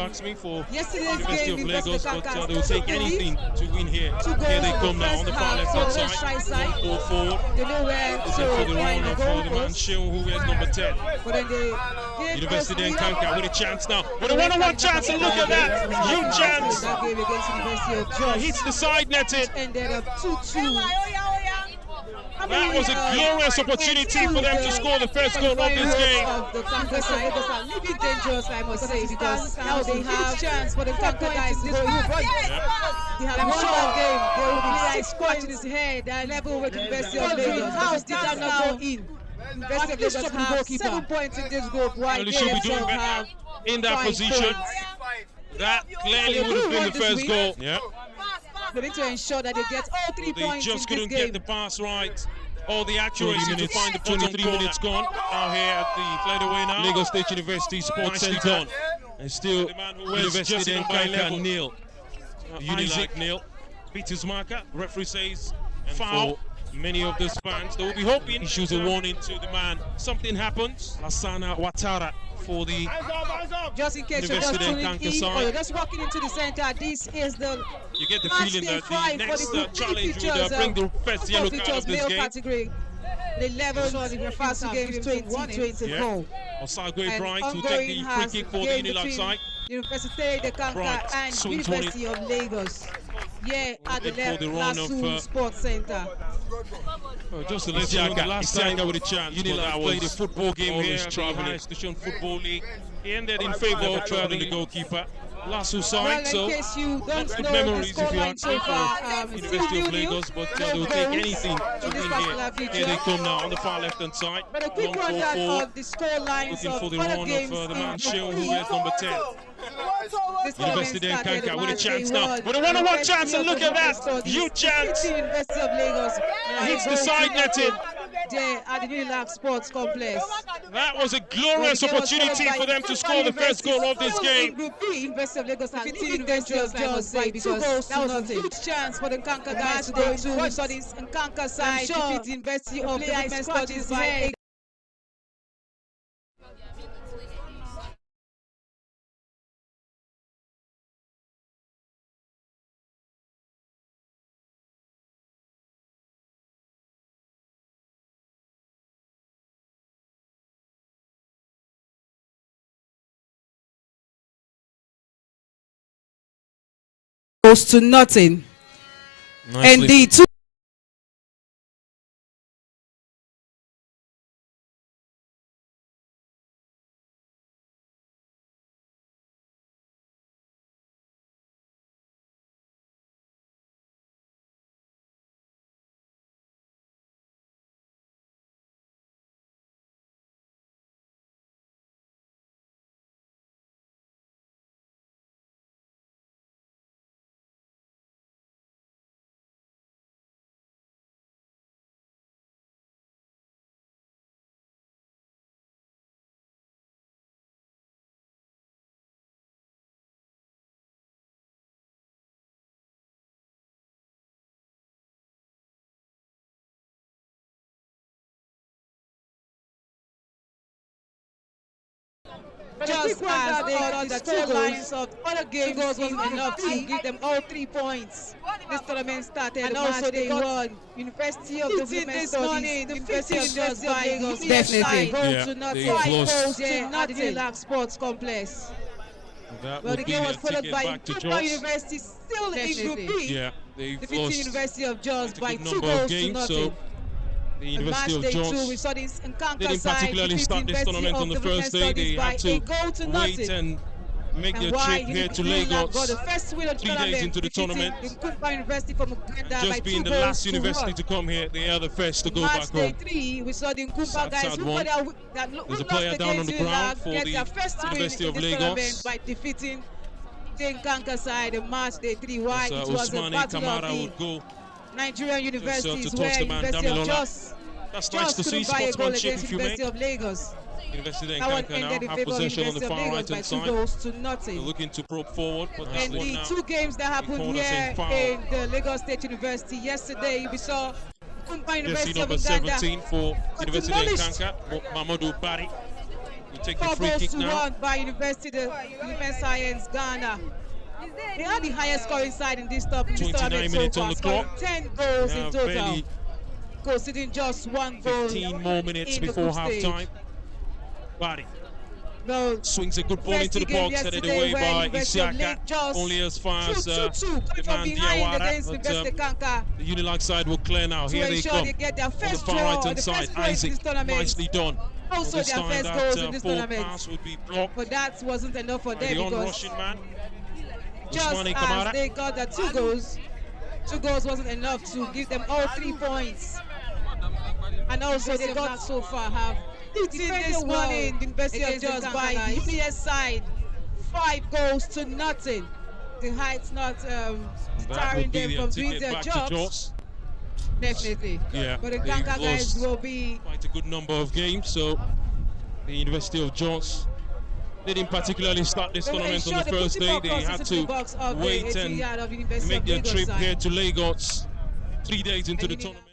ask me, for Yesterday's University game, of Lagos, but Kankan they will take anything to win here. Here they come now on the far left-hand side. 4-4. They know where Looking for the run of the man Sheon, who wears number 10. But then they University and Kankan with a chance now. With a one-on-one chance, and look at that. Huge chance. That game against University of Jos Hits the side netting. ended up 2-2. That was a glorious opportunity for them to score the first goal of this game. The Kankan side are looking dangerous, I must say, because now they have a chance for the Kankan guys to go in. They have won that game. They will be like scratching his head at level with University of Lagos. How did that not go in? University of Lagos have 7 points in this group, while they themselves have in that 5 position. points. That clearly would have been the first goal. Yeah. They need to ensure that they get all 3 points They just in couldn't this game. get the pass right. All the accuracy to find the 23 minutes gone. Now here at the flight away now. Lagos State University Sports Centre. And still University and Kankan nil. Isaac nil. Beats marker. Referee says foul. Many of those fans, they will be hoping, issues a warning to the man. Something happens. Lasana Ouattara for the just in case you're just University tuning and in Kankan or you're just walking into the center, this is the you get the match feeling day that 5 the for next the group challenge features, would bring the first yellow card of this male game. category. The 11 Fasu Games 2024. Yeah. Osagwe Bright to take ongoing the free kick for the Unilag side. Université de Kankan and University of Lagos. Yeah, at the left, Fasu Sports Center. Just to let you know, the last time with a chance, Unilag played a football game here at the High Station Football League. He ended in favour of the goalkeeper. Lasso side, so in case you don't good know memories the if you scoreline ask so me far, for University of Lagos, but they will take anything to in this win particular here. feature. Here they come now on the far left-hand side. But a quick 1-4-4. rundown of the scorelines Looking of for the other run games of the man in Sheon, Group who wears number 10. This University and tournament Kankan with a started chance March now. day With a one-on-one 1. chance, and look at that. Huge chance. University of Lagos Hits the side netting. there at the Nyerere Sports Complex. That was a glorious opportunity for them to score the first goal of this game. Group B, University of Lagos and University of Jos by 2 goals. That was a huge chance for the Kankan guys to go to studies and Kankan side defeat the University of Development Studies by goes to nothing. Nicely. And the two just as they got the 2 lines of other games wasn't enough to give them all 3 points. This tournament started and also they won University of Development Studies, University of Jos by Lagos. Definitely. Yeah, To nothing. they 5 close. goals to nothing. Nyerere Sports Complex. That Well, would the be game their was followed ticket by back to Kankan Jos. University still in Group B. Yeah, they've Defeating lost University of Jos by 2 number of goals to games, nothing. so the University of Match day 2, we Jos saw this in Kankan didn't side particularly defeat start this University tournament of on the Development first day. Studies They by had a to goal to wait nothing. and make their why trip here to Nyerere Lagos. got the first win of 3 days tournament, into the defeating tournament. Kankan University from Uganda by Just 2 being the goals last to university 1. to come here, they are the first to go Match back day home. 3, we saw the Nkumba Sad, guys sad who one. There's a player down on the ground for get the their first win University in of this Lagos. tournament by defeating the Kankan side in Match day 3. Why So, it was a Usmane battle Kamara of would go. Nigerian universities to toss where the man University of Damilola. Jos That's nice to see couldn't buy a goal sportsmanship against if you may. University of Lagos. University and That one Kankan ended now in have favor of possession on the University of far Lagos right by hand 2 side. goals to They're nothing. looking to probe forward, but that's And what the now. 2 games that happened corner saying here foul. in the Lagos State University yesterday, we saw Kankan Jersey University of number Uganda 17 for University and demolished Kankan, Mamadou Bari. Take the 4 free goals kick to now. 1 by University Defense Science Ghana. They are the highest scoring side in this top. 29 minutes on the scoring clock. 10 goals in total. Barely Conceding just 1 goal. 15 more minutes in the before group half stage. time. Body Well, swings a good ball into the box, headed away by Isiaka. Only as far as the man Diawara, but the Unilag side will clear now. Here they come they get their on the first far draw, right hand the side. first points in Isaac, this tournament. nicely done. Also This their time first that goals in this forward tournament. pass would be blocked But that wasn't enough for by them the because on-rushing man. just Usmani as Kamara. they got the 2 goals, 2 goals wasn't enough to give them all 3 points. And also they got so far have beaten this morning University of Jos by the UPS side 5 goals to nothing. The Heights not deterring them from doing their jobs. Definitely. Yeah, But the Kankan guys will be quite a good number of games, so the University of Jos didn't particularly start this tournament on the first day. They had to wait and make their trip here to Lagos 3 days into the tournament.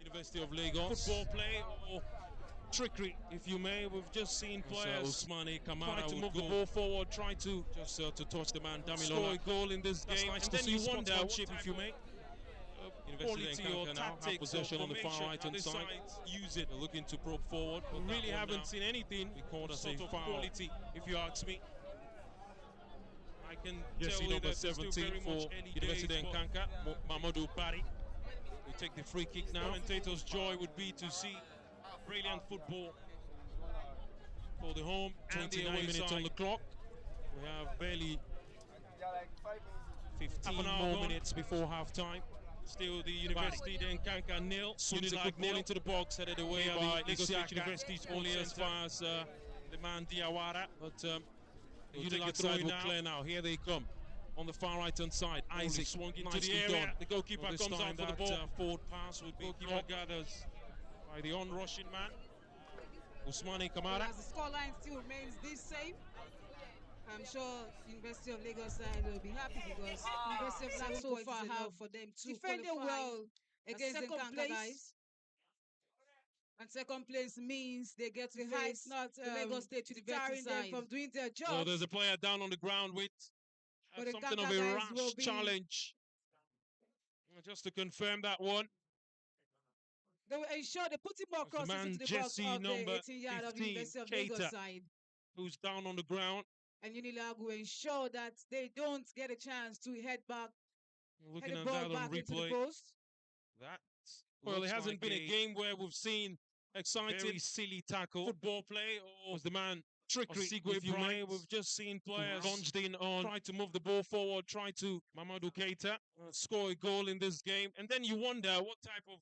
University of Lagos. Football play or trickery, if you may. We've just seen players Usmani Kamara try to move the ball forward, try to just to touch the man Damilona. Score a goal in this game, and then you wonder what, if you may, quality or tactics possession on the far right hand side. Use it. They're looking to probe forward, but we really haven't seen anything sort of quality, if you ask me. I can tell you that 17 for Université and Kankan, Mamadou Bari. We take the free kick now. Commentator's joy would be to see brilliant football for the home. 29 minutes on the clock. We have barely 15 more minutes before half time. Still the University then Kankan nil. Swings a good ball into the box, headed away by Lagos State University's only as far as the man Diawara. But the Unilag side will clear now. Here they come. On the far right hand side, Isaac swung into the area. Done. The goalkeeper comes out for the ball. Forward pass would be gathers by the on-rushing man, Usmani Kamara. As the scoreline still remains this same, I'm sure University of Lagos side will be happy because University of Lagos so far have for them to defended well against the Kankan guys. And second place means they get to face not the Lagos State University side from doing their job. So there's a player down on the ground with something of a rash challenge. Just to confirm that one. They will ensure they put him more crosses into the box of the 18-yard of University of Lagos side. Who's down on the ground. And Unilag will ensure that they don't get a chance to head back, looking head at the ball that back on replay. into the post. Well, it hasn't been a game where we've seen exciting, very silly tackle. Football play or was the man trickery, if you may. We've just seen players lunged in on, try to move the ball forward, try to Mamadou Keita score a goal in this game. And then you wonder what type of,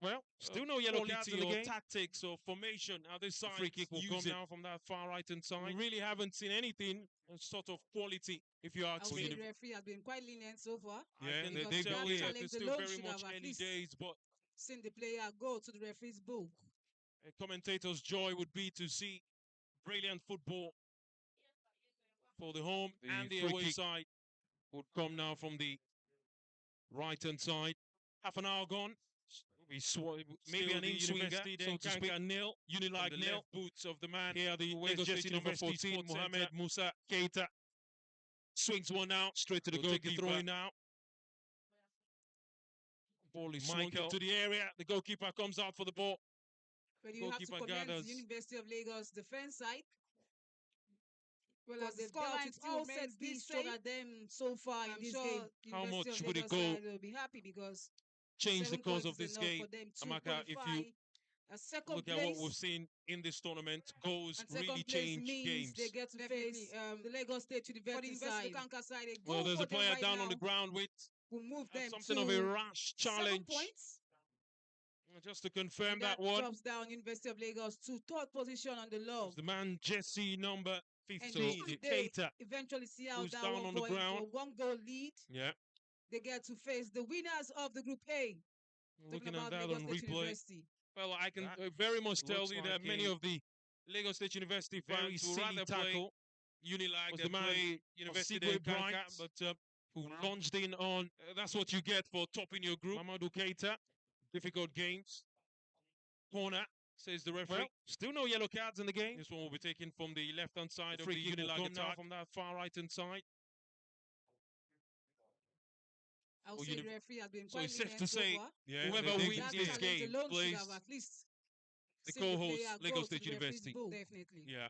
well, still no yellow cards in the game. Tactics or formation. Now this side, free kick will come now from that far right hand side. We really haven't seen anything sort of quality, if you ask me. The referee has been quite lenient so far. Yeah, they believe it's still very much early days, but seen the player go to the referee's book. A commentator's joy would be to see brilliant football for the home and the away side. Would come now from the right hand side. Half an hour gone. Maybe an in-swinger, so to speak. Nil, Unilag nil. Boots of the man. Here the Lagos State number 14, Mohamed Musa Keita. Swings one out, straight to the goalkeeper. Throwing now. Ball is swung into the area. The goalkeeper comes out for the ball. But you have to commend the University of Lagos defense side. Well, as the scoreline still remains this stronger them so far in this game. How much would it go? Will be happy because change the course of this game, Amaka. If you look place, at what we've seen in this tournament, goals really change games. They get to face the Lagos State University side. Well, there's a player down on the ground with move them something of a rash challenge. 7 points. Just to confirm that one. Drops down University of Lagos to third position on the log. The man Jesse number 15, Keita, eventually see out who's that down on the ground. 1 goal lead. Yeah. They get to face the winners of the Group A. Looking at that on replay. Well, I can very much tell you that many of the Lagos State University fans will rather tackle Unilag, the man University Kankan, but who launched in on. That's what you get for topping your group. Mamadou Keita, difficult games. Corner, says the referee. Well, still no yellow cards in the game. This one will be taken from the left-hand side of the Unilag attack. From that far right-hand side. I'll say the referee has been quite it's safe to say, whoever wins this game plays at least the co-host, Lagos State University. Definitely. Yeah.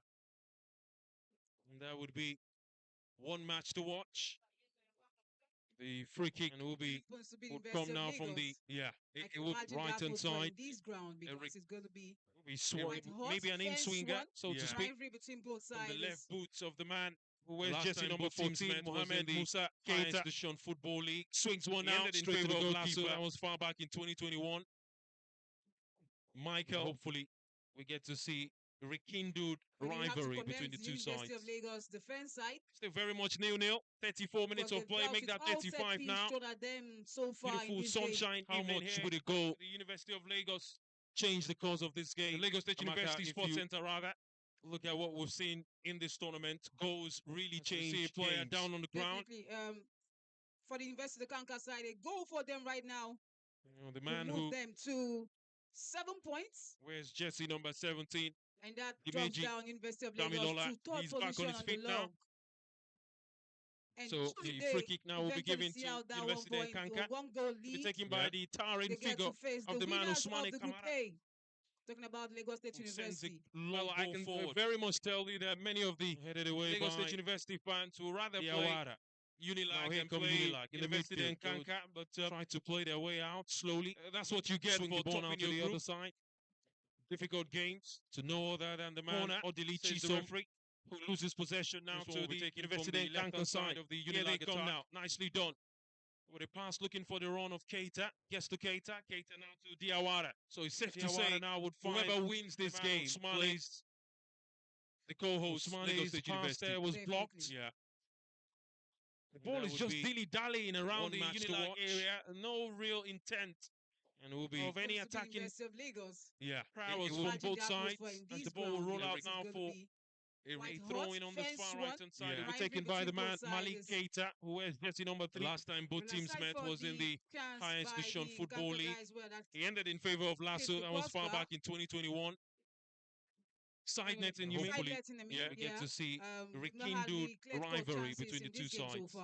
And that would be one match to watch. The free kick and would come now from the it would right-hand side. This ground because it's going to be maybe an in-swinger, so to speak, between both sides. From the left boots of the man who wears jersey number 14, Mohamed Musa Keita, the Football League. Swings one out straight to the goalkeeper. That was far back in 2021. Michael, hopefully we get to see rekindled rivalry between the two sides. University of Lagos defense side. Still very much 0-0. 34 minutes of play. Make that 35 now. So far beautiful sunshine. How much would it go? The University of Lagos changed the course of this game. The Lagos State University Sports Centre, rather. Look at what we've seen in this tournament. Goals really change. See a player down on the ground. For the University of Kankan side, they go for them right now. The man who them to 7 points. Where's jersey number 17? And that drops down University of Lagos to third He's position back on his feet now. And so the free kick now will be given to University and Kankan. One goal lead. Be taken by the towering figure of the man Ousmane Kamara. Talking about Lagos State University. Well, I can very much tell you that many of the Lagos State University fans will rather play Unilag and play University and Kankan, but try to play their way out slowly. That's what you get for topping to the other side. Difficult games to no other than the man Odilichi, the referee, who loses possession now to the University and Kankan side of the Unilag. Here they come now. Nicely done. With a pass looking for the run of Keita. Gets to Keita. Keita now to Diawara. So it's safe to say now would whoever wins this game plays the co-host. Lagos State University there was blocked. Yeah. The ball is just dilly-dallying around the Unilag area. No real intent. And it will be of any attacking. Of Lagos. Yeah. Prowess from both sides. And the ball will roll out now for a throw-in on the far right-hand side. It will be taken by the man Malik Keita, who wears jersey number 3. Last time both teams met was in the highest division football league. He ended in favor of Lasso. That was far back in 2021. Side netting, you mean? Hopefully, we get to see rekindled rivalry between the two sides.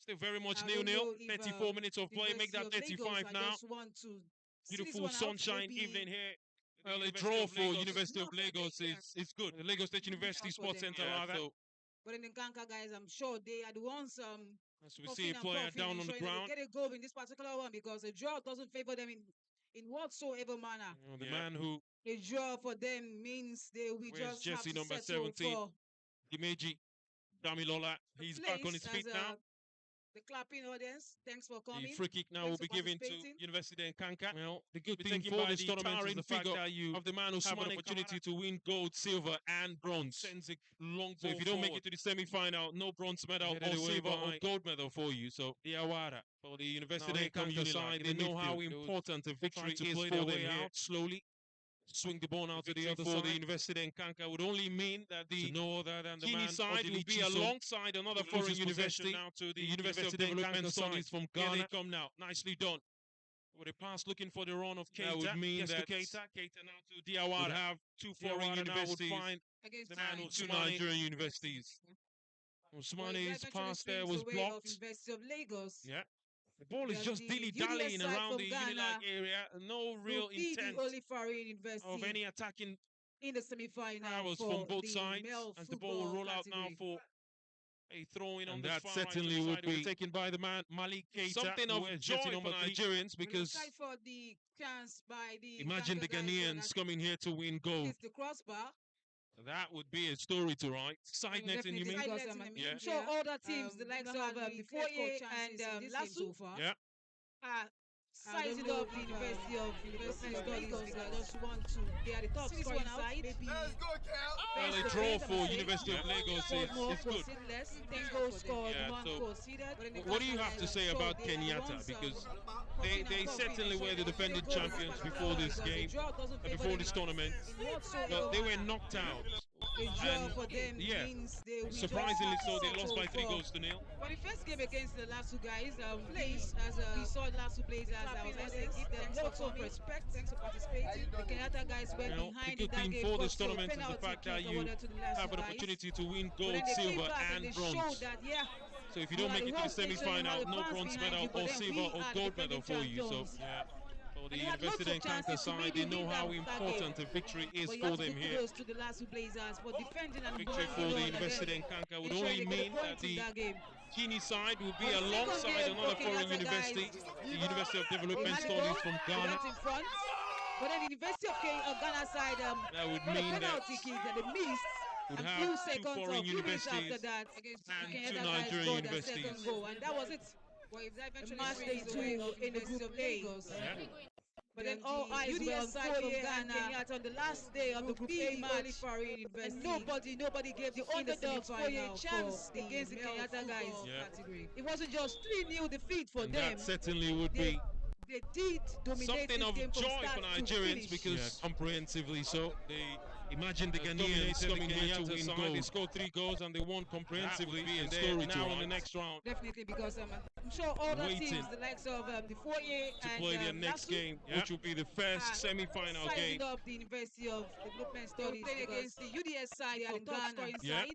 Still very much 0-0. 34 minutes of play. Make that 35 now. Beautiful sunshine evening here. Well, a draw for University of Lagos is good. The Lagos State University Sports Centre, rather. But in the Kankan guys, I'm sure they are the ones. As we see a player down on the ground. Get a goal in this particular one because a draw doesn't favor them in whatsoever manner. The man who a draw for them means they will just jersey have to number settle 17. For Dimeji Damilola. He's back on his feet now. The clapping audience, thanks for coming. The free kick now will be given to University and Kankan. Well, the good thing for this tournament is the fact that you have the man who's have an opportunity to win gold, silver, and bronze. Sends a long so if you don't make it to the semi-final, no bronze medal, or silver, or gold medal for you. So, Diawara for the University and Kankan side, they know how important a victory is for their way out slowly. Swing the ball out to the other side. For the University and Kankan would only mean that the no other than the man side will be alongside another foreign university now to the University of Development Studies from Ghana. Here they come now. Nicely done. With a pass looking for the run of Keita. That would mean that Keita now to Diawara. Have two foreign universities. Find the man of two Nigerian universities. Ousmane's pass there was blocked. University of Lagos. Yeah. The ball is just dilly-dallying around the Unilag area. No real intent of any attacking in the semi-final powers from both sides. As the ball will roll out now for a throw-in on the far right. That certainly would be taken by the man Malik Keita. Something of joy for Nigerians because imagine the Ghanaians coming here to win gold. The crossbar. That would be a story to write. Side netting, you mean? Yeah. I'm sure all the teams, the likes of Nyerere and Lasso, sizing up the University of Lagos. I just want to. They are the top scoring side. Maybe. Well, a draw for University of Lagos is good. What do you have to say about Kenyatta? Because they certainly were the defending champions before this game, before this tournament. But they were knocked out A draw for them means they will surprisingly so, they lost by 3 for- goals to 0. For the first game against the last two guys, players, as we saw the last two players, as I was saying, give them lots of respect. Thanks for participating. The Kenyatta guys went behind the in good that thing game for this got tournament is the penalty fact that kick you awarded to the last have two an guys. opportunity to win But gold, then they came silver, back and they bronze. showed that, So if you don't make it to the semi-final, no bronze medal or silver or gold medal for you. So for the University and Kankan side, they know how important a victory is for them here. To the last two Blazers for defending and Victory for the University and Kankan would only mean that the Guinea side will be alongside another foreign university, the University of Development Studies from Ghana. But then the University of Ghana side, that would mean that penalty kick that they missed. would And have few 2 seconds foreign or few minutes universities after that, against and 2 Kenyatta guys Nigerian scored their universities. second goal, and that was it. The match day 2 in the group A. But then all eyes were on Foye and Kenyatta on the last day of the Group A match. And nobody gave the underdogs Foye a chance against the Kenyatta guys. It wasn't just 3-0 defeat for And them. that certainly would be They did dominate something this of game from joy start for to Nigerians finish. because comprehensively so. They imagine the Ghanaians coming here to win gold. They scored 3 goals and they won comprehensively. And they're now in the next round. Definitely, because I'm sure all the teams, the likes of the Foye to and play their next game, which will be the first semi-final game. Sizing up the University of Development Studies against the UDS side from Ghana.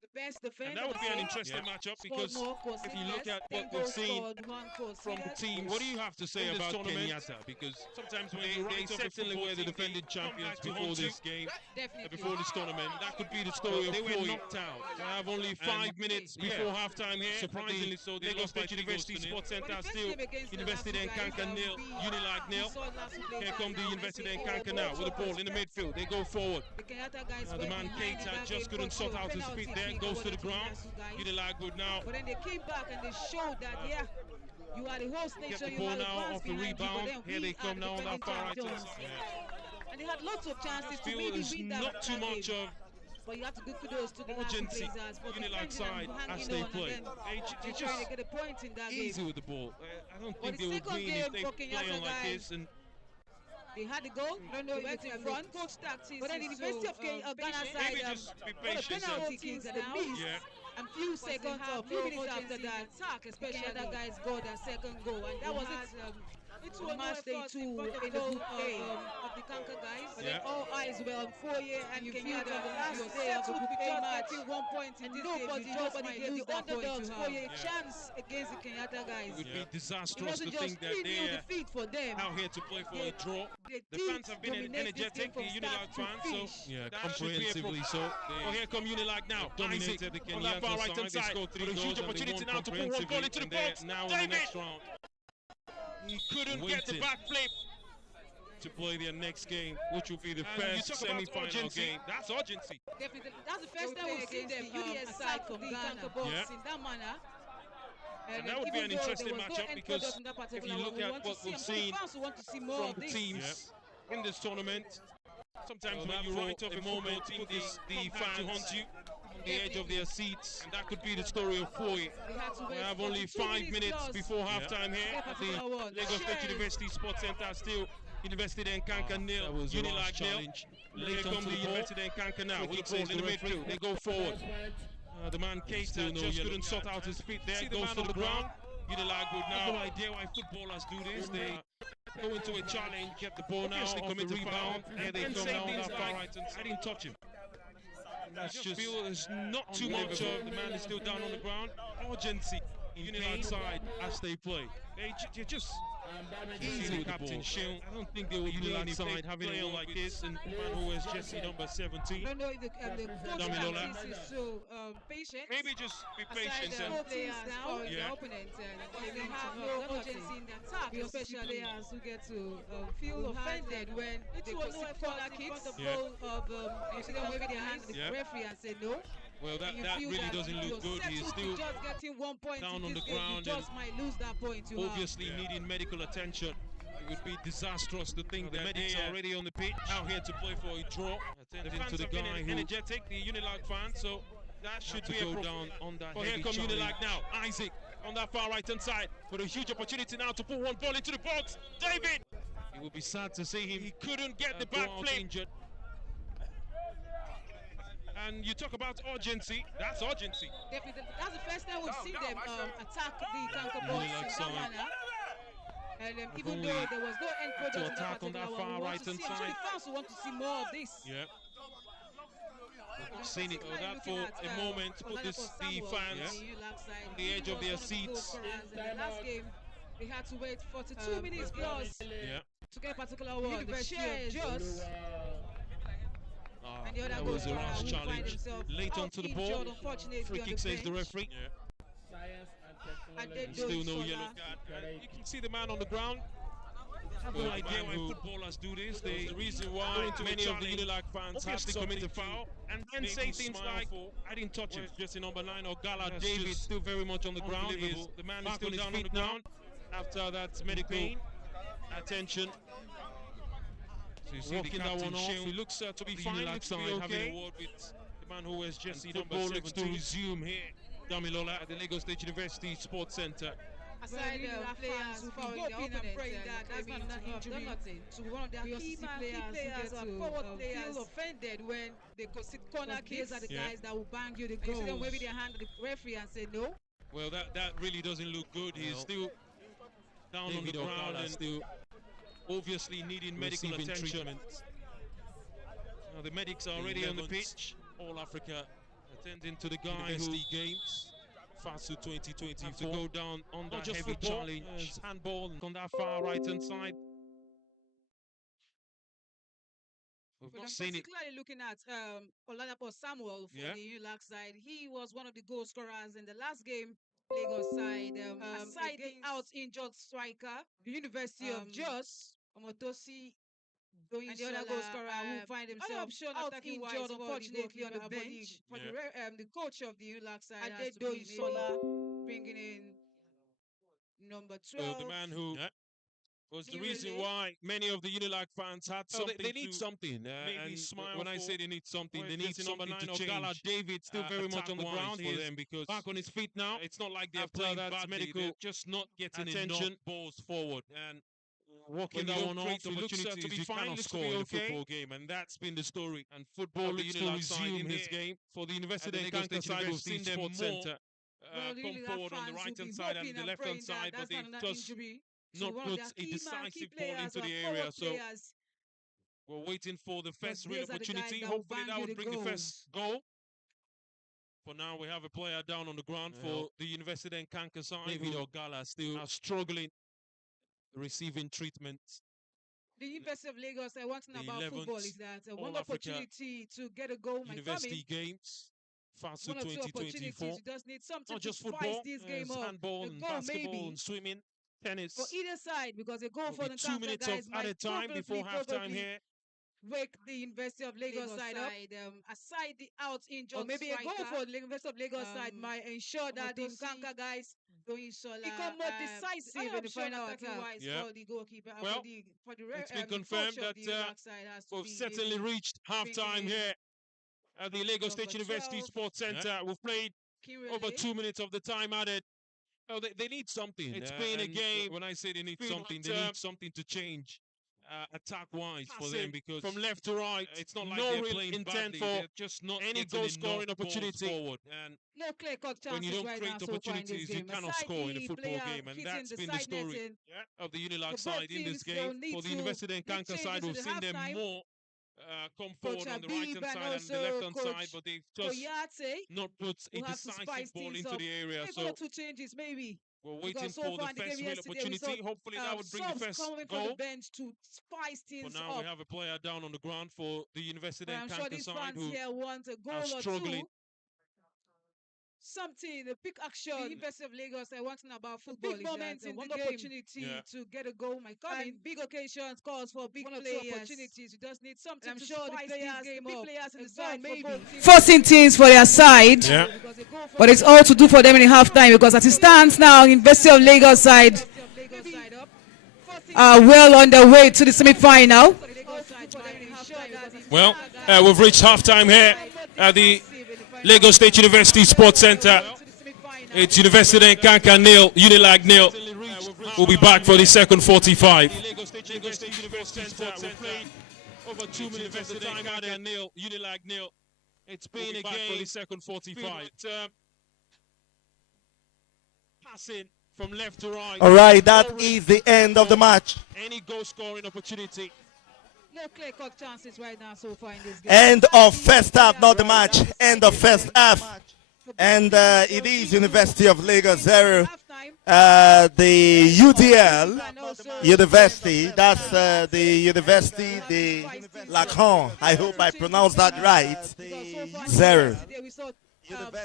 The best defender. And that would be an interesting matchup because if you look at what we've seen from the teams, what do you have to say about Kenyatta? Because sometimes when they certainly were the defending champions before this game, before this tournament, that could be the story of they were knocked out. They have only 5 minutes before halftime here. Surprisingly so, they Lagos State University Sports Center still University and Kankan 0, Unilag 0. Here come the University and Kankan now with the ball in the midfield. They go forward. The man Keita just couldn't sort out his feet there. Goes to the ground. Unilag good now. But then they came back and they showed that you are the host nation. Get the ball now off the rebound. Here they come now on that far right. And they had lots of chances to maybe win that. Not too much of but you have to give kudos to the urgency Unilag side as they play. They just get a point in that easy game. with the ball. I don't think they would win if they play on like this. And they had the goal, they went in front, coach tactics. But then the University of Ghana side, maybe just be patient. Penalty kicks that they missed. And few seconds or few minutes after that, especially the guys got their second goal, and that was it. It was match day 2 in the group A of the Kankan guys. But then all eyes were on Foye and Kenyatta on the last day of the group A match. 1 point in this game. Nobody gave the underdogs Foye a chance against the Kenyatta guys. It would be disastrous to think that they're out here to play for a draw. The fans have been energetic, the Unilag fans, so comprehensively so. Oh, here come Unilag now. Dominated the Kenyatta far right hand side. With a huge opportunity now to put one ball into the box. Now in the next round. He couldn't get the back flip to play their next game, which will be the first semi-final game. That's urgency. Definitely. That's the first time we've seen them UDS side from Ghana in that manner. And that would be an interesting matchup because if you look at what we've seen from the teams in this tournament, sometimes when you right off a moment, the fans hunt you on the edge of their seats, and that could be the story of Foye. We have only 5 minutes before halftime here at the Lagos State University Sports Center. Still University and Kankan 0, Unilag 0. Here come the University and Kankan now with the ball in the midfield. They go forward. The man Keita just couldn't sort out his feet there. Goes to the ground. Unilag would now. No idea why footballers do this. They go into a challenge, get the ball now, off the rebound. Here they come now on that far right. I didn't touch him. That's just feel there's not too much of the man is still down on the ground. Urgency in Unilag side as they play. They're just easy with Captain Shield. I don't think they will Unilag side having a like this, and the man who wears jersey number 17. No, the coach is so patient. Maybe just be patient and players now the opponent, and they have no urgency in the attack, especially players who get to feel offended when they concede corner kicks. Waving their hands to the referee and say no. Well, that really doesn't look good. He's still just getting 1 point down on the ground and just might lose that point. Obviously needing medical attention. It would be disastrous to think that medics are already on the pitch, out here to play for a draw. Attending to the guy who energetic, the Unilag fan, so that should be a down on that. Here come Unilag now. Isaac on that far right hand side with a huge opportunity now to put one ball into the box. David! It would be sad to see him. He couldn't get the back flip. And you talk about urgency, that's urgency. Definitely, that's the first time we've seen them attack the Kankan box in that manner. And even though there was no end product to in attack that on that far right hand I'm sure side. the fans will want to see more of this. Yeah. Seen it that for a moment, put the fans on the edge of their seats. In the last game, they had to wait 42 minutes plus to get a particular award. The just and the other that was a rash challenge. Late onto the ball. Free kick saves the referee. And still no yellow card. You can see the man on the ground. I have no idea why footballers do this. The reason why many of the Unilag fans have to commit a foul and then say things like, I didn't touch him. Just in number 9 or Gala David still very much on the ground. The man is still down on the ground after that medical attention. So you see walking that one off. He looks to be fine. Looks to be okay. Having a word with the man who wears jersey number 17. Looks to resume here. Damilola at the Lagos State University Sports Centre. Aside players who found hoping and praying that that's not an injury to one of their key players or forward players feel offended when they concede corner kicks. These are the guys that will bang you the goals. You see them waving their hand at the referee and say no. Well, that really doesn't look good. He's still down on the ground and still obviously needing medical attention. Now the medics are already on the pitch. All Africa attending to the guy University Games. Fasu 2024 have to go down on that heavy challenge. Handball on that far right hand side. We've not seen it. Particularly looking at Oladapo Samuel for the Unilag side. He was one of the goal scorers in the last game. Lagos side, aside the out injured striker, the University of Jos, Omotosi, and the other goal scorer who find himself out injured, unfortunately, on the bench. For the coach of the Unilag side has to be Sola, bringing in number 12. The man who was the reason why many of the Unilag fans had something. They need something. Maybe smile. When I say they need something, they need something to change. Gala David still very much on the ground for them because back on his feet now. It's not like they're playing badly. Medical, they're just not getting attention. Balls forward and walking that one off. It looks to be fine. Score in a football game, and that's been the story. And football looks to resume in this game for the University of Kankan side. We've seen them more come forward on the right hand side and the left hand side, but they've just not put a decisive ball into the area. So we're waiting for the first real opportunity. Hopefully that would bring the first goal. For now, we have a player down on the ground for the University and Kankan side. David Ogala still struggling, receiving treatment. The University of Lagos, one thing about football is that one opportunity to get a goal might come in. University Games, Fasu one or two 2024. opportunities, you just need something not just to football, spice this game up. handball, and basketball, and swimming, tennis. For either side, because they go for the 2 minutes guys at a time before halftime here. Wake the University of Lagos side up. Aside the out injured or maybe striker, a goal for the University of Lagos side might ensure that the Kankan guys become more decisive in the final attack. Yeah. The goalkeeper. Well, it's been confirmed that we've certainly reached halftime here at the Lagos State University Sports Centre. We've played over 2 minutes of the time added. Oh, they need something. It's been a game. When I say they need something, they need something to change attack-wise for them, because from left to right, it's not like they're playing intent for just not any goal-scoring opportunity forward. And no clear-cut chances when you don't right create now opportunities, you cannot score in a football game, and that's been the story of the Unilag side in this game. For the University and Kankan side, we've seen them more come forward on the right-hand side and the left-hand side, but they've just not put a decisive ball into the area. So two changes, maybe. We're waiting for the first real opportunity. Hopefully that would bring the first goal. Bench to spice things for now, we have a player down on the ground for the University and Kankan side who want a goal are struggling. Something, the big action. The University of Lagos, one thing about football is moments in the game. Opportunity to get a goal might come in. Big occasions calls for big opportunities. You just need something. I'm sure the players in the side maybe forcing things for their side. Yeah. But it's all to do for them in the halftime, because as it stands now, University of Lagos side are well on their way to the semi-final. Well, we've reached halftime here at the Lagos State University Sports Centre. It's University and Kankan 0, Unilag 0. We'll be back for the second 45. Lagos State University Sports Centre. Over 2 minutes of the time out there, Unilag 0. It's been a game for the second 45. Passing from left to right. All right, that is the end of the match. Any goal scoring opportunity. No clear-cut chances right now so far in this game. End of first half, not the match. End of first half. And it is University of Lagos 0. The UDL, University, that's the University, the Lacan, I hope I pronounced that right, 0.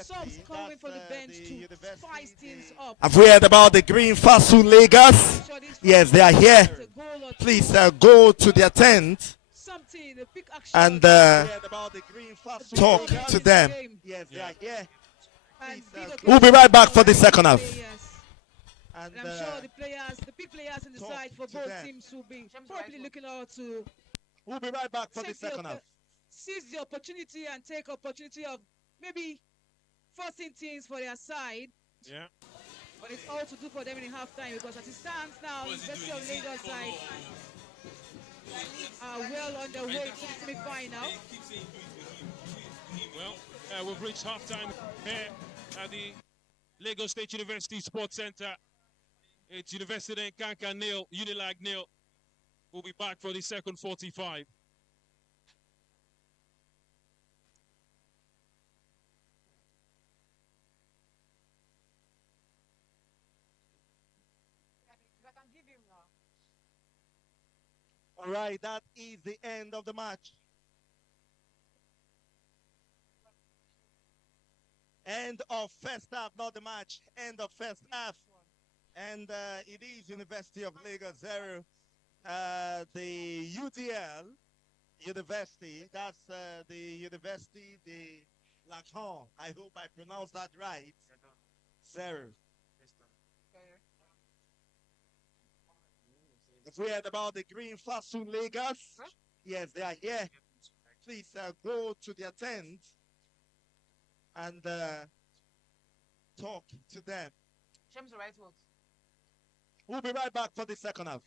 Subs coming for the bench to spice things up. Have we heard about the Green Fasu Lagos? Yes, they are here. Please go to their tent and talk to them. Yes, they are here. We'll be right back for the second half. And I'm sure the big players in the side for both teams will be probably looking out to. We'll be right back for the second half. Seize the opportunity and take opportunity of maybe forcing teams for their side. Yeah. But it's all to do for them in halftime because as it stands now, the University of Lagos side are well on their way to the semi-final. Well, we've reached halftime here at the Lagos State University Sports Center. It's University and Kankan nil, Unilag nil. We'll be back for the second 45. All right, that is the end of the match. End of first half, not the match. End of first half. And it is University of Lagos 0. The UDL, University, that's the University, the Lacan, I hope I pronounced that right, 0. Have we heard about the Green Fasu Lagos? Yes, they are here. Please go to their tent and talk to them. We'll be right back for the second half.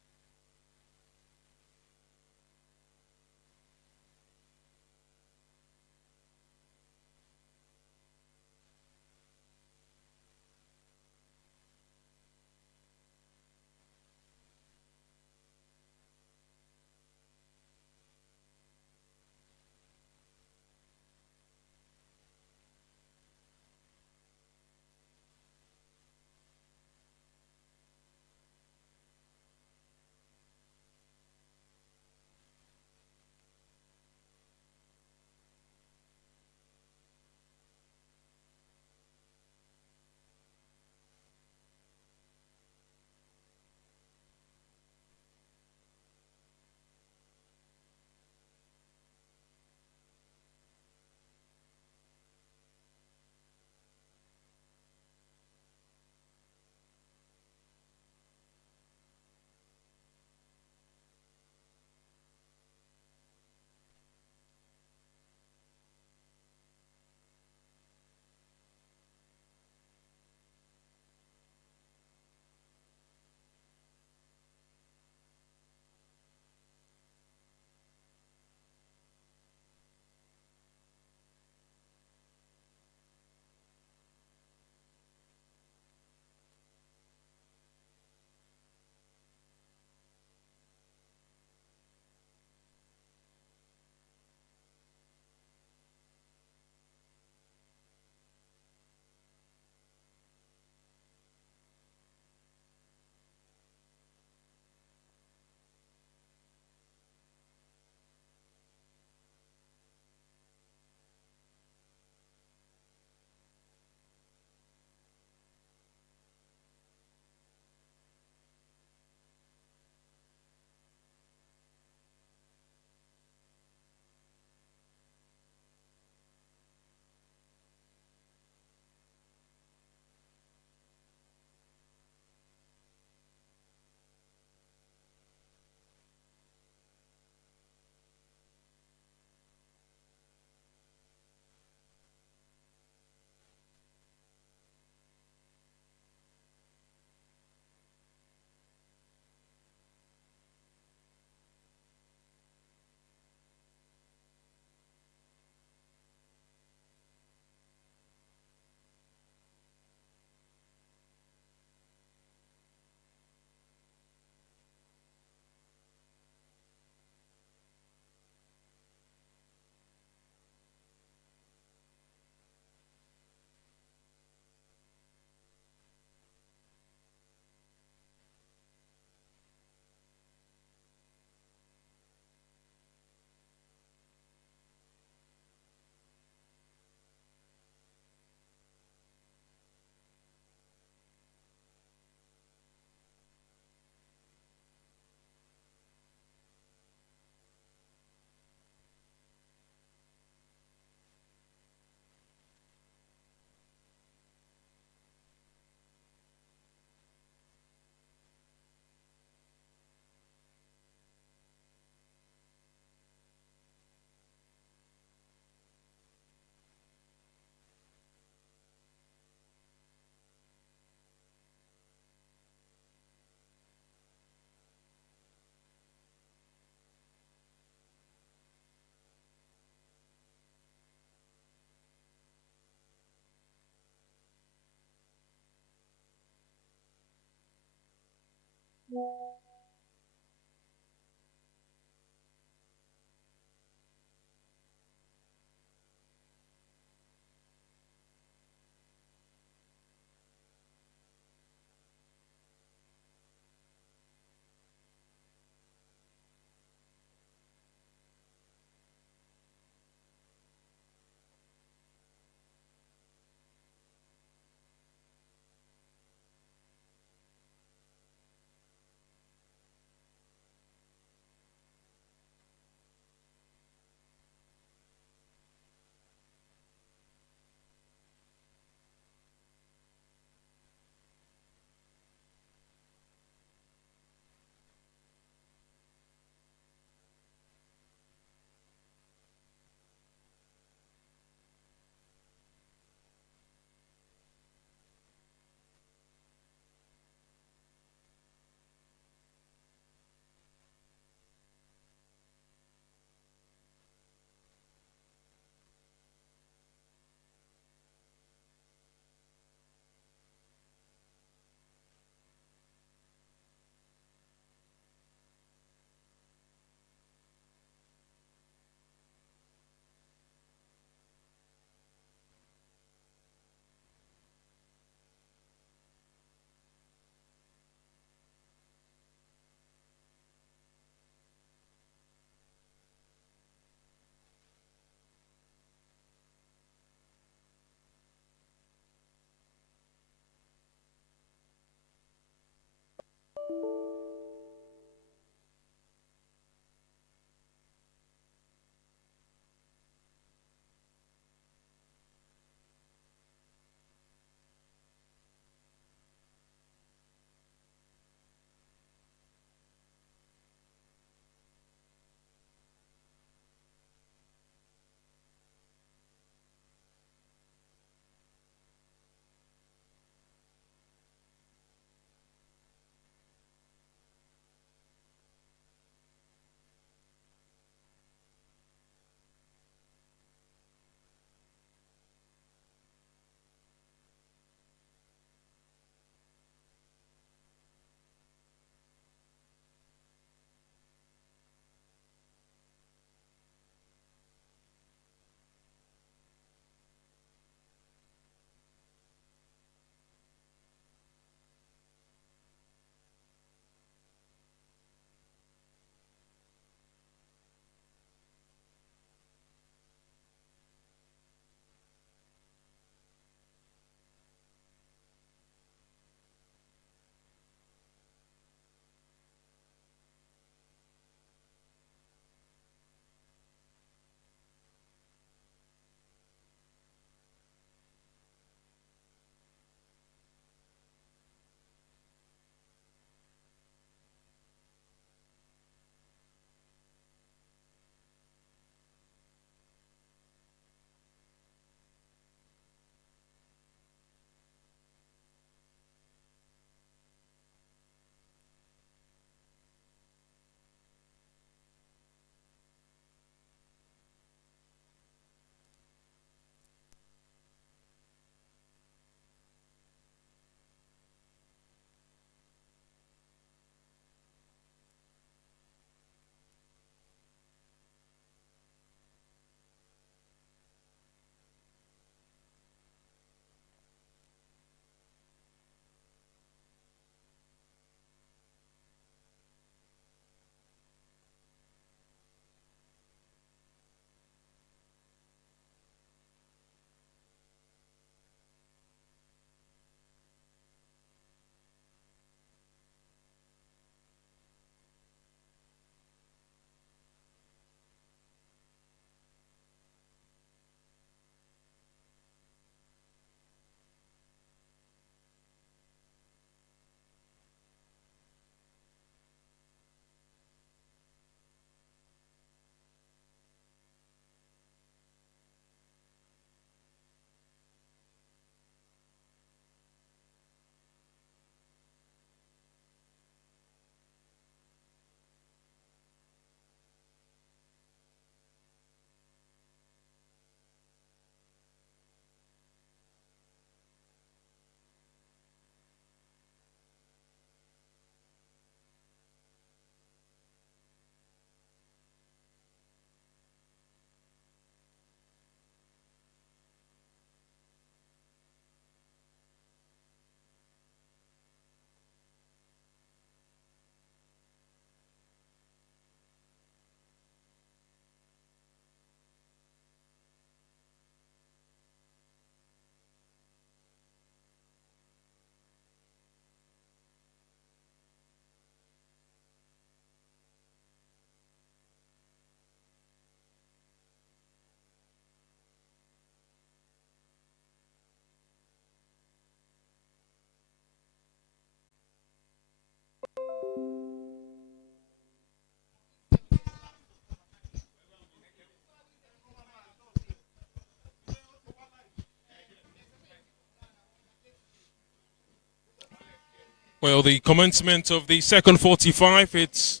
Well, the commencement of the second 45, it's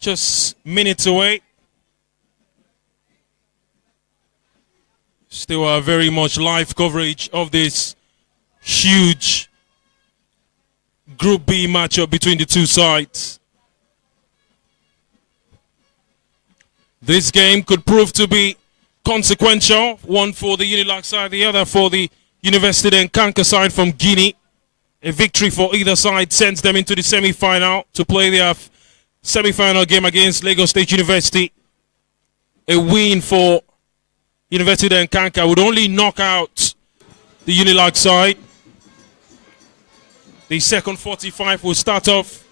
just minutes away. Still very much live coverage of this huge Group B matchup between the two sides. This game could prove to be consequential, one for the Unilag side, the other for the Université and Kankan side from Guinea. A victory for either side sends them into the semi-final to play their semi-final game against Lagos State University. A win for Université and Kankan would only knock out the Unilag side. The second 45 will start off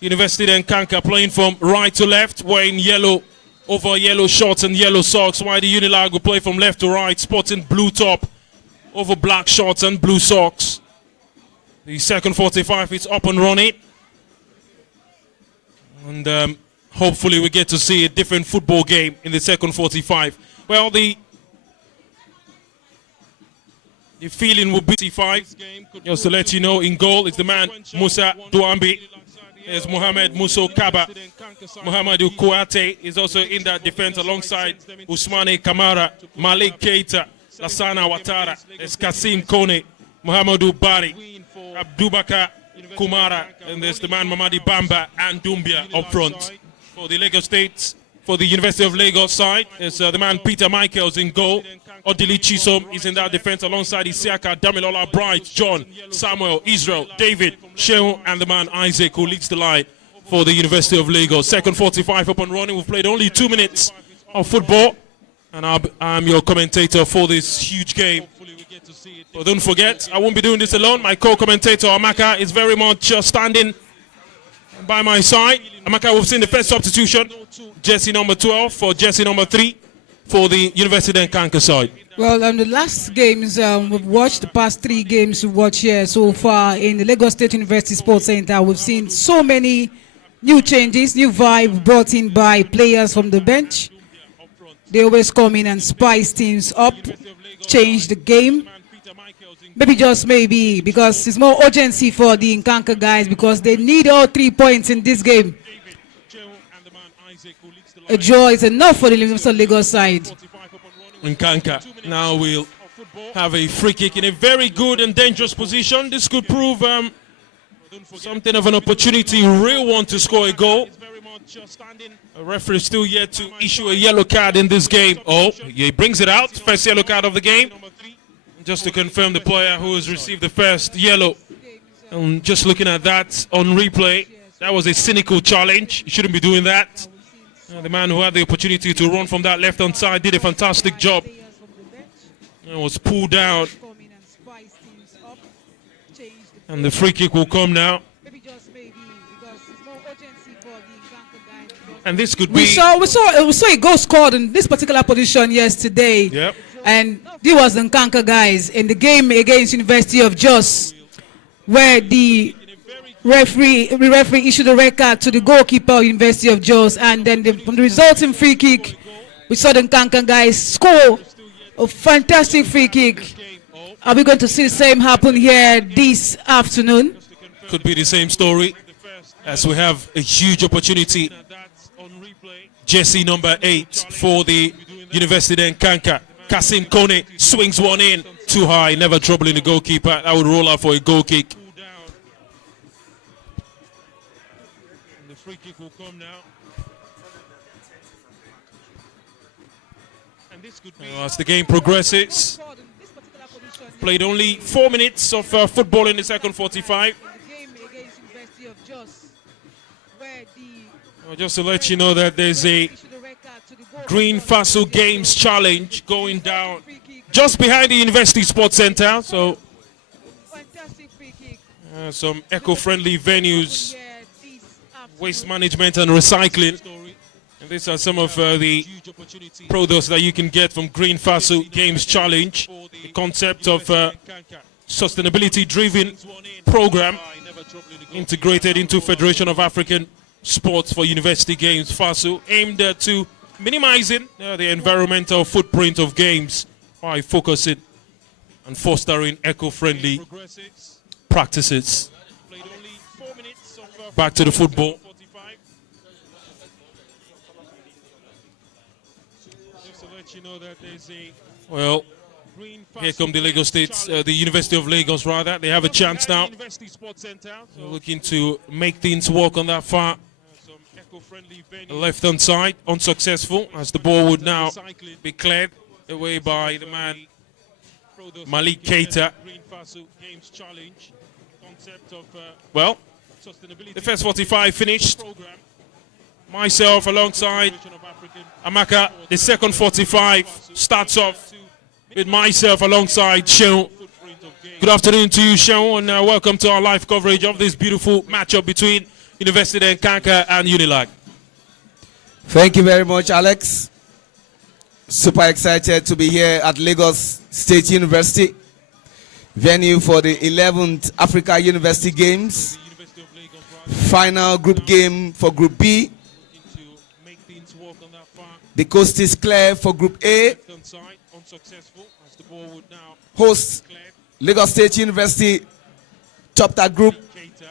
Université and Kankan playing from right to left, wearing yellow over yellow shorts and yellow socks, while the Unilag will play from left to right, sporting blue top over black shorts and blue socks. The second 45 is up and running. And hopefully we get to see a different football game in the second 45. Well, the feeling will be 5. Just to let you know, in goal is the man Musa Duambi. There's Mohamed Muso Kaba. Mohamedou Kouate is also in that defense alongside Ousmane Kamara, Malik Keita, Lassana Ouattara. There's Kasim Kone, Mohamedou Bari, Abdubakar Kumara, and there's the man Mamadi Bamba and Dumbia up front. For the Lagos State, for the University of Lagos side, there's the man Peter Michaels in goal. Odili Chisom is in that defense alongside Isiaka, Damilola, Bright, John, Samuel, Israel, David, Shehu, and the man Isaac, who leads the line for the University of Lagos. Second 45 up and running. We've played only 2 minutes of football, and I'm your commentator for this huge game. But don't forget, I won't be doing this alone. My co-commentator Amaka is very much standing by my side. Amaka, we've seen the first substitution, jersey number 12 for jersey number 3 for the University and Kankan side. Well, the last games we've watched, the past 3 games we've watched here so far in the Lagos State University Sports Center, we've seen so many new changes, new vibe brought in by players from the bench. They always come in and spice teams up, change the game. Maybe just maybe because it's more urgency for the Kankan guys because they need all 3 points in this game. A draw is enough for the University of Lagos side. Kankan now will have a free kick in a very good and dangerous position. This could prove something of an opportunity, real one, to score a goal. A referee still yet to issue a yellow card in this game. Oh, he brings it out. First yellow card of the game. Just to confirm the player who has received the first yellow. And just looking at that on replay, that was a cynical challenge. You shouldn't be doing that. The man who had the opportunity to run from that left-hand side did a fantastic job. And was pulled down. And the free kick will come now. And this could be... We saw a goal scored in this particular position yesterday. Yep. And this was the Kankan guys in the game against University of Jos, where the referee issued a red card to the goalkeeper of University of Jos, and then from the resulting free kick, we saw the Kankan guys score a fantastic free kick. Are we going to see the same happen here this afternoon? Could be the same story, as we have a huge opportunity. Jersey number 8 for the University and Kankan. Kasim Kone swings one in, too high, never troubling the goalkeeper. That would roll out for a goal kick. And the free kick will come now. And this could be as the game progresses. Played only 4 minutes of football in the second 45. Just to let you know that there's a Green Fasu Games challenge going down just behind the University Sports Center. So some eco-friendly venues, waste management and recycling. And these are some of the products that you can get from Green Fasu Games challenge. The concept of sustainability-driven program integrated into Federation of African Sports for University Games, FASU, aimed to minimizing the environmental footprint of games by focusing and fostering eco-friendly practices. back to the football. Just to let you know that there's a Well, here come the Lagos States, the University of Lagos, rather. They have a chance now. University Sports Center. So Looking to make things work on that far some eco-friendly venue. left-hand side. Unsuccessful, as the ball would now be cleared away by the man Malik Keita. Green Fasu Games Challenge. Concept of Well, sustainability the first 45 finished. program. Myself alongside Of African Amaka. The second 45 starts off with myself alongside Sheon. footprint of game. Good afternoon to you, Sheon, and welcome to our live coverage of this beautiful matchup between Université and Kankan and Unilag. Thank you very much, Alex. Super excited to be here at Lagos State University, venue for the 11th Africa University Games. The University of Lagos rather Final group game for Group B. looking to make things work on that far The coast is clear for Group A. left-hand side. Unsuccessful as the ball would now Host clear. Lagos State University topped that group. Keita.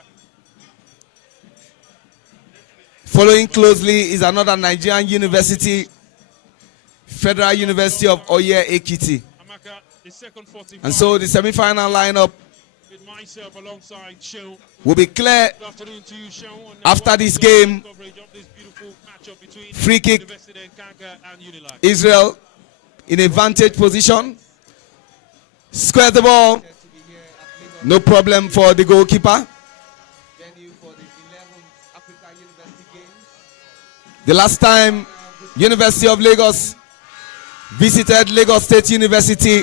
Following closely is another Nigerian university, Federal University of Oye Ekiti. Amaka, the second 45. And so the semi-final lineup with myself alongside Sheon. will be clear Good afternoon to you, Sheon. And after welcome this to our game. coverage of this beautiful matchup between Free kick. University and Kankan and Unilag. Israel in a vantage position. Square the ball. No problem for the goalkeeper. The last time University of Lagos visited Lagos State University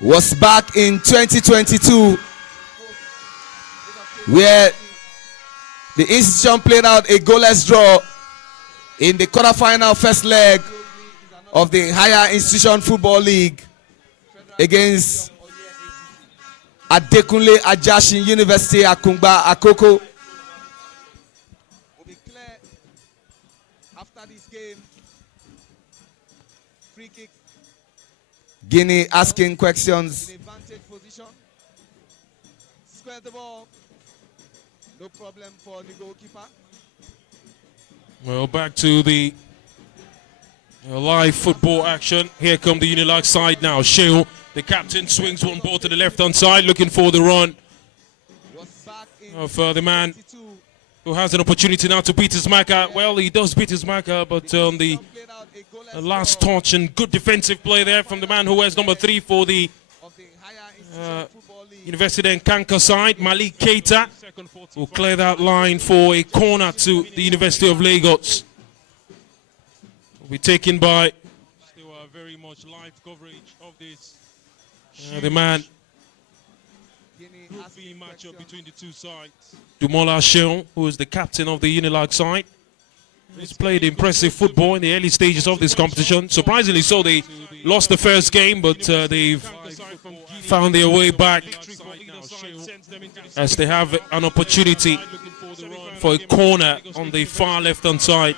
was back in 2022, where the institution played out a goalless draw in the quarterfinal first leg of the Higher Institution Football League against Adekunle Ajashin University Akungba Akoko. Will be clear after this game. Free kick. Guinea asking questions. In a vantage position. Square the ball. No problem for the goalkeeper. Well, back to the live football action. Here come the Unilag side now. Sheon, the captain, swings one ball to the left-hand side, looking for the run of the man who has an opportunity now to beat his marker. Well, he does beat his marker, but on the last touch and good defensive play there from the man who wears number 3 for the University and Kankan side, Malik Keita, will clear that line for a corner to the University of Lagos. Will be taken by Still very much live coverage of this the man Group B matchup between the two sides. Dumola Sheon, who is the captain of the Unilag side. He's played impressive football in the early stages of this competition. Surprisingly so, they lost the first game, but they've found their way back as they have an opportunity for a corner on the far left-hand side.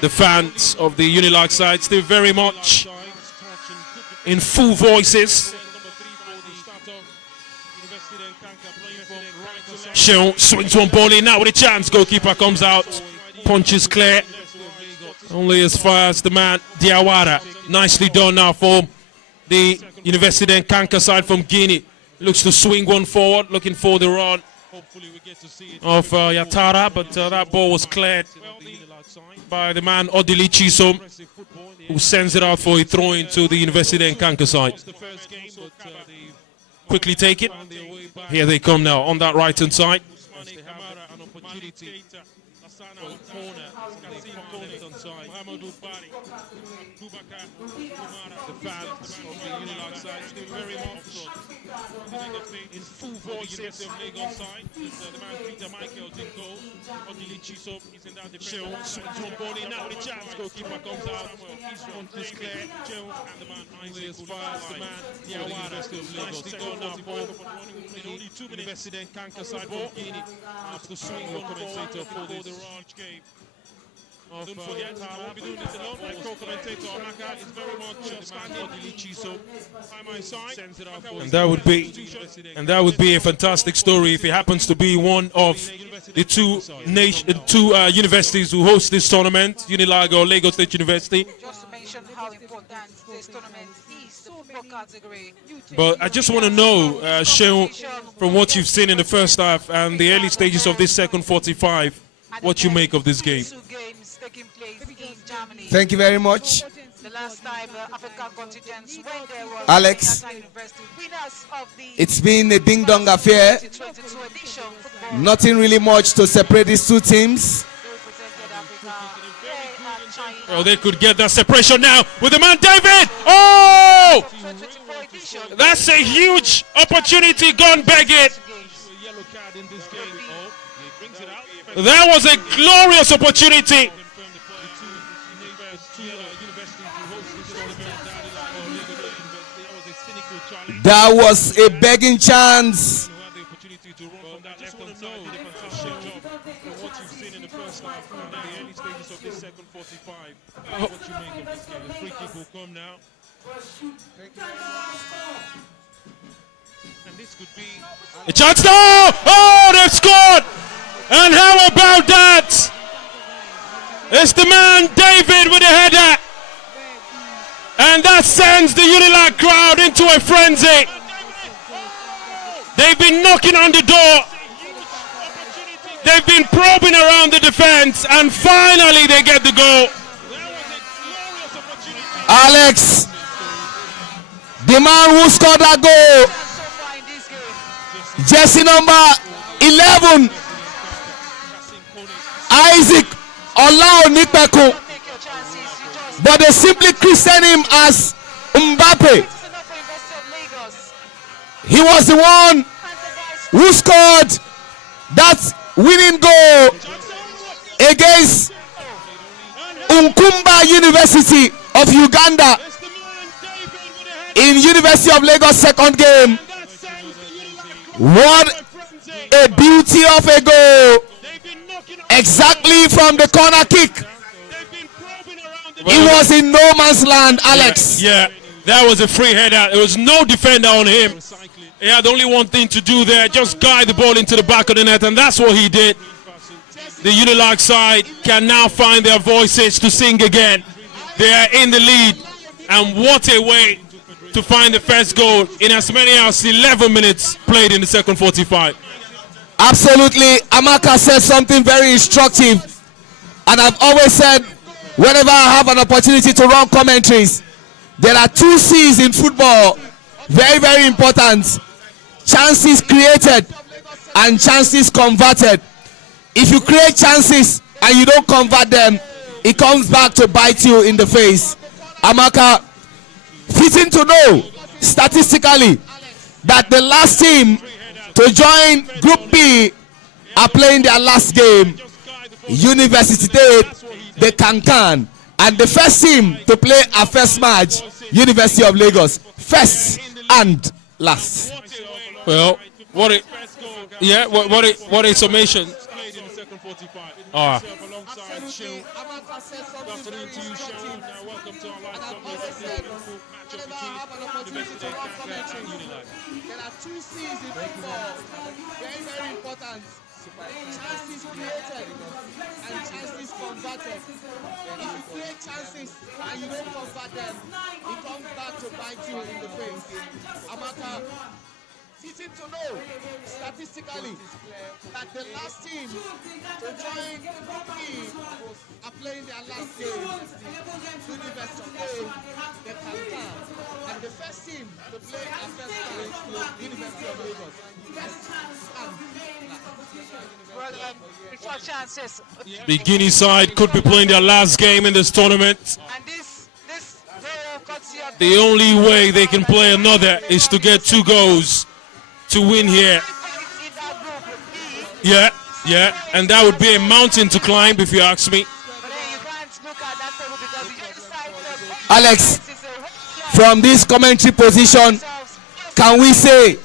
The fans of the Unilag side still very much in full voices. Sheon swings one ball in now with a chance. Goalkeeper comes out, punches clear. Only as far as the man Diawara. Nicely done now for the University and Kankan side from Guinea. Looks to swing one forward, looking for the run of Yatara, but that ball was cleared by the man Odili Chisom, who sends it out for a throw into the University and Kankan side. Quickly take it. Here they come now on that right hand side. The fans of the Unilag side still very much in full voice. University of Lagos side. The man Peter Michaels in goal. Odili Chisom is in that defense. Sheon swings one ball in now with a chance. Goalkeeper comes out. He's one is clear. Sheon and the man Isaac as far as the man Diawara. Nicely done now for in only 2 minutes. University and Kankan side from Guinea. After swing one commentator for the large game Don't forget, I won't be doing this alone. My co-commentator Amaka is very much standing by my side. And that would be a fantastic story if it happens to be one of the two universities who host this tournament, Unilag or Lagos State University. Just to mention how important this tournament is, the football category. But I just want to know, Sheon, from what you've seen in the first half and the early stages of this second 45, what you make of this game. Fasu Games taking place in Germany. Thank you very much. The last time African contingents went there was Alex, University. Winners of the it's been a ding-dong affair. 2022 edition football. Nothing really much to separate these two teams. They represented Africa. They are China. Oh, they could get that separation now with the man David. Oh! 2024 edition. That's a huge opportunity gone begging. That was a glorious opportunity. That was a begging chance. A chance now! Oh, they've scored! And how about that? It's the man David with a header. And that sends the Unilag crowd into a frenzy. They've been knocking on the door. They've been probing around the defense, and finally they get the goal. Alex, the man who scored that goal, jersey number 11, Isaac Olaonipeku, but they simply christened him as Mbappe. He was the one who scored that winning goal against Nkumba University of Uganda in University of Lagos second game. What a beauty of a goal! Exactly from the corner kick. He was in no man's land, Alex. Yeah, that was a free header. There was no defender on him. He had only one thing to do there, just guide the ball into the back of the net, and that's what he did. The Unilag side can now find their voices to sing again. They are in the lead, and what a way to find the first goal in as many as 11 minutes played in the second 45. Absolutely. Amaka said something very instructive, and I've always said whenever I have an opportunity to run commentaries, there are two C's in football, very, very important: chances created and chances converted. If you create chances and you don't convert them, it comes back to bite you in the face. Amaka, fitting to know statistically that the last team to join Group B are playing their last game, Université, the Kankan, and the first team to play a first match, University of Lagos, first and last. Well, what a summation. There are two C's in football, very, very important: chances created and chances converted. If you create chances and you don't convert them, it comes back to bite you in the face. Amaka, fitting to know statistically that the last team to join Group E are playing their last game, Université, the Kankan, and the first team to play a first match, University of Lagos. Before chances. The Guinea side could be playing their last game in this tournament. And this The only way they can play another is to get 2 goals to win here. Yeah, and that would be a mountain to climb if you ask me. Alex, from this commentary position, can we say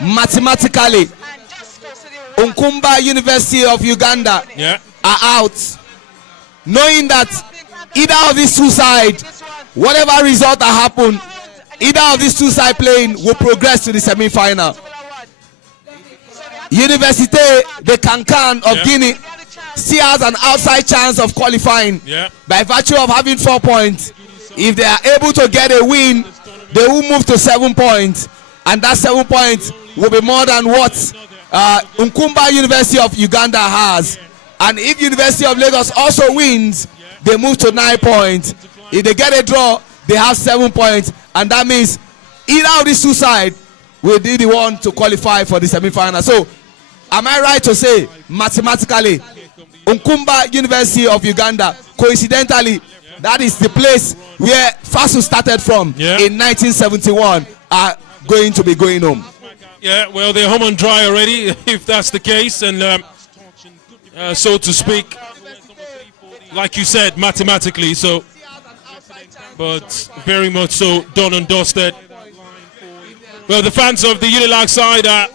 mathematically Nkumba University of Uganda are out? knowing that either of these two sides, whatever result that happen, either of these two sides playing will progress to the semi-final. Université, the Kankan of Guinea, still has an outside chance of qualifying by virtue of having 4 points. If they are able to get a win, they will move to 7 points, and that 7 points will be more than what Nkumba University of Uganda has. And if University of Lagos also wins, they move to 9 points. If they get a draw, they have 7 points, and that means either of these two sides will be the one to qualify for the semi-final. So, am I right to say, mathematically, Nkumba University of Uganda, coincidentally, that is the place where Fasu started from in 1971, are going to be going home. Yeah, well, they're home and dry already, if that's the case, and so to speak, like you said, mathematically, so, but very much so done and dusted. Well, the fans of the Unilag side are,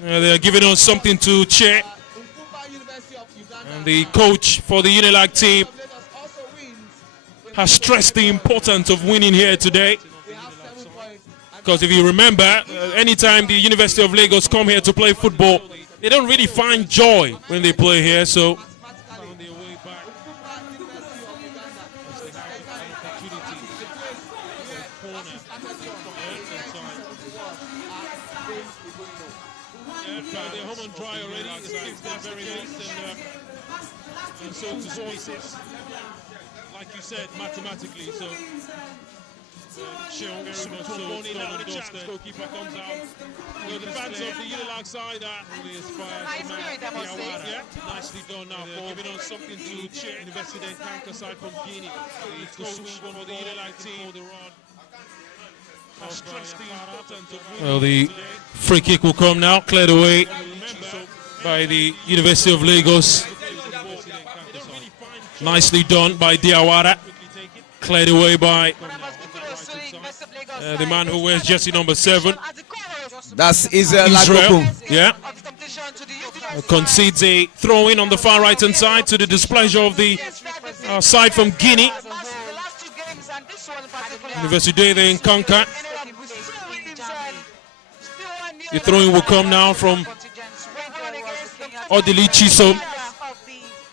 they're giving us something to cheer. And the coach for the Unilag team has stressed the importance of winning here today. Because if you remember, anytime the University of Lagos come here to play football, they don't really find joy when they play here. So they're home and dry already. And so to sources, like you said, mathematically. So goalkeeper comes out. Well, the fans of the Unilag side are really aspire to nicely done now for giving us something to cheer. Université Kankan side from Guinea. The coach for the Unilag team. Well, the free kick will come now, cleared away by the University of Lagos. Nicely done by Diawara. Cleared away by the man who wears jersey number 7. That's Israel. Yeah. Concedes a throw-in on the far right-hand side to the displeasure of the side from Guinea. Université there in Kankan. The throw-in will come now from Jilius.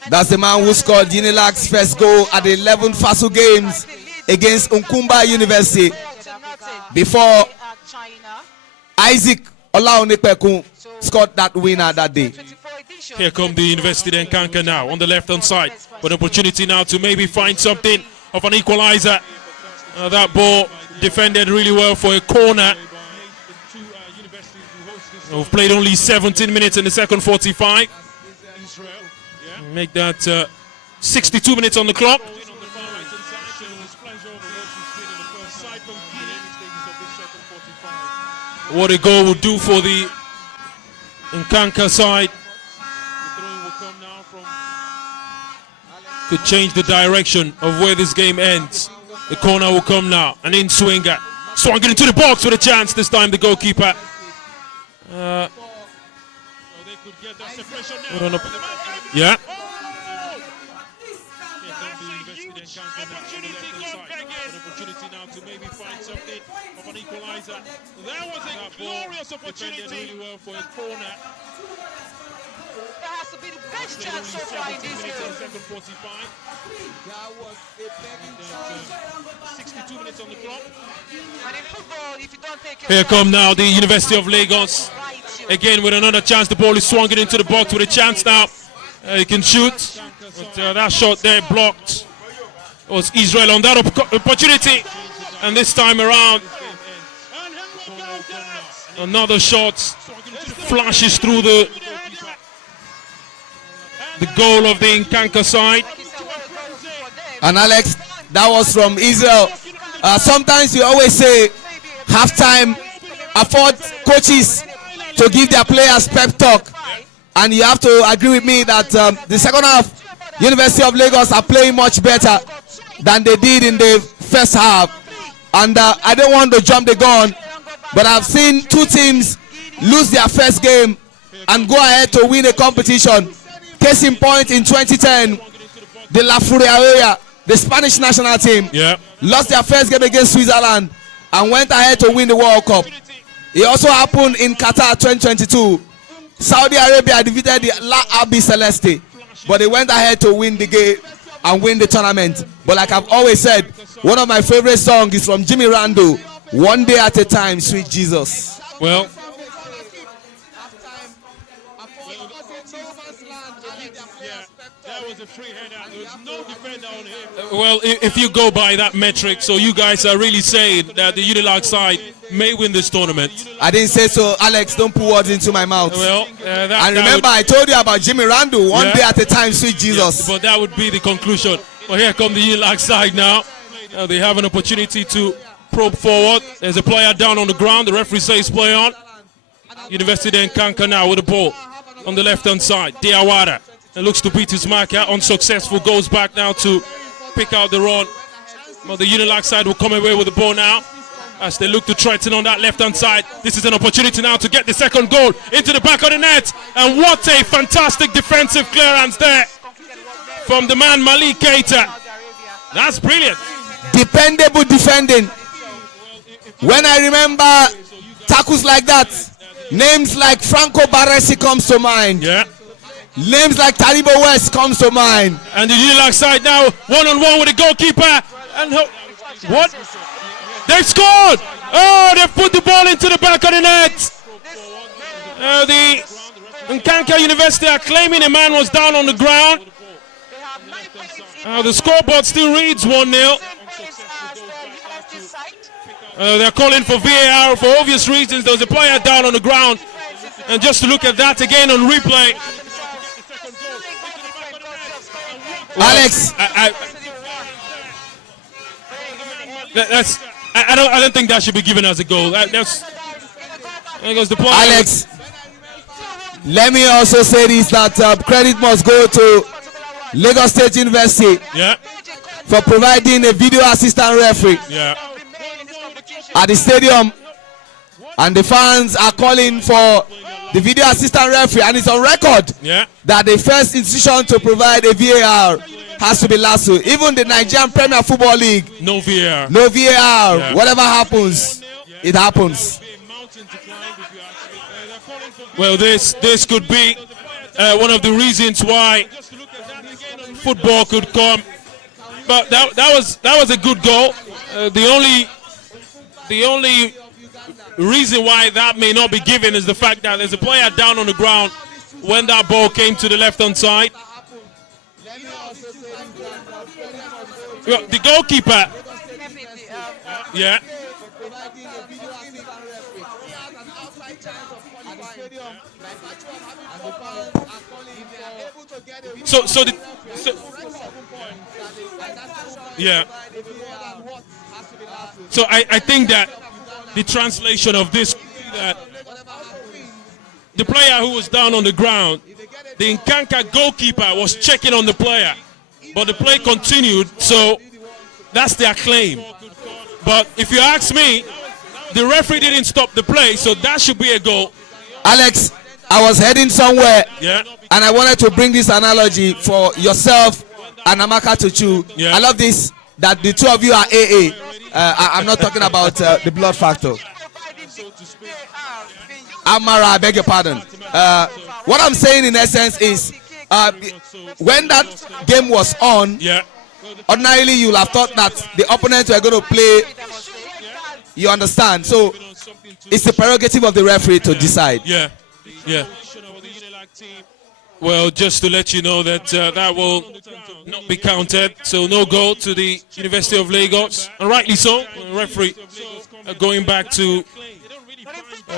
That's the man who scored Unilag's first goal at the 11th Fasu Games against Nkumba University before Isaac Olaonepekun scored that winner that day. Here come the Université and Kankan now on the left-hand side. An opportunity now to maybe find something of an equalizer. That ball defended really well for a corner. We've played only 17 minutes in the second 45. Make that 62 minutes on the clock. What a goal would do for the Nkanka side. Could change the direction of where this game ends. The corner will come now. An in-swinger. Swung into the box with a chance. This time the goalkeeper. Yeah. Opportunity now to maybe find something of an equalizer. There was a glorious opportunity really well for a corner. That has to be the best chance so far in this game. Second 45. That was a begging chance. 62 minutes on the clock. And in football, if you don't take Here come now the University of Lagos. Again with another chance. The ball is swung into the box with a chance now. He can shoot. But that shot there blocked. It was Israel on that opportunity. And this time around, another shot flashes through the goal of the Nkanka side. And Alex, that was from Israel. Sometimes we always say halftime afford coaches to give their players pep talk. And you have to agree with me that the second half, University of Lagos are playing much better than they did in the first half. And I don't want to jump the gun, but I've seen two teams lose their first game and go ahead to win a competition. Case in point, in 2010, the La Furia, the Spanish national team, lost their first game against Switzerland and went ahead to win the World Cup. It also happened in Qatar 2022. Saudi Arabia defeated the La Abi Celeste, but they went ahead to win the game and win the tournament. But like I've always said, one of my favorite songs is from Jimmy Randall, One Day at a Time, Sweet Jesus. Well, that was a free header. There was no defender on him. Well, if you go by that metric, so you guys are really saying that the Unilag side may win this tournament. I didn't say so, Alex. Don't put words into my mouth. Well, and remember, I told you about Jimmy Randall, One Day at a Time, Sweet Jesus. But that would be the conclusion. But here come the Unilag side now. They have an opportunity to probe forward. There's a player down on the ground. The referee says play on. Université and Kankan now with the ball on the left-hand side. Diawara. It looks to beat his marker, unsuccessful, goes back now to pick out the run. But the Unilag side will come away with the ball now as they look to threaten on that left-hand side. This is an opportunity now to get the second goal into the back of the net. And what a fantastic defensive clearance there from the man Malik Keita. That's brilliant. Dependable defending. When I remember tackles like that, names like Franco Baresi comes to mind. Yeah. Names like Taribo West comes to mind. And the Unilag side now one-on-one with the goalkeeper. And what? They scored! Oh, they put the ball into the back of the net. The Kankan University are claiming a man was down on the ground. The scoreboard still reads 1-0. They're calling for VAR for obvious reasons. There was a player down on the ground. And just to look at that again on replay. Well, Alex, I don't think that should be given as a goal. There goes the point. Alex, let me also say this, that credit must go to Lagos State University for providing a video assistant referee at the stadium, and the fans are calling for the video assistant referee, and it's on record that the first institution to provide a VAR has to be LASU. Even the Nigerian Premier Football League, no VAR. No VAR. Whatever happens, it happens. Well, this could be one of the reasons why football could come. But that was a good goal. The only reason why that may not be given is the fact that there's a player down on the ground when that ball came to the left-hand side. Well, the goalkeeper, So I think that the translation of this, that the player who was down on the ground, the Nkanka goalkeeper was checking on the player, but the play continued, so that's their claim. But if you ask me, the referee didn't stop the play, so that should be a goal. Alex, I was heading somewhere, and I wanted to bring this analogy for yourself and Amaka to chew. I love this, that the two of you are AA. I'm not talking about the blood factor. Amara, I beg your pardon. What I'm saying in essence is, when that game was on, ordinarily you'll have thought that the opponents were going to play. You understand? So it's the prerogative of the referee to decide. Well, just to let you know that that will not be counted. So no goal to the University of Lagos. And rightly so. The referee going back to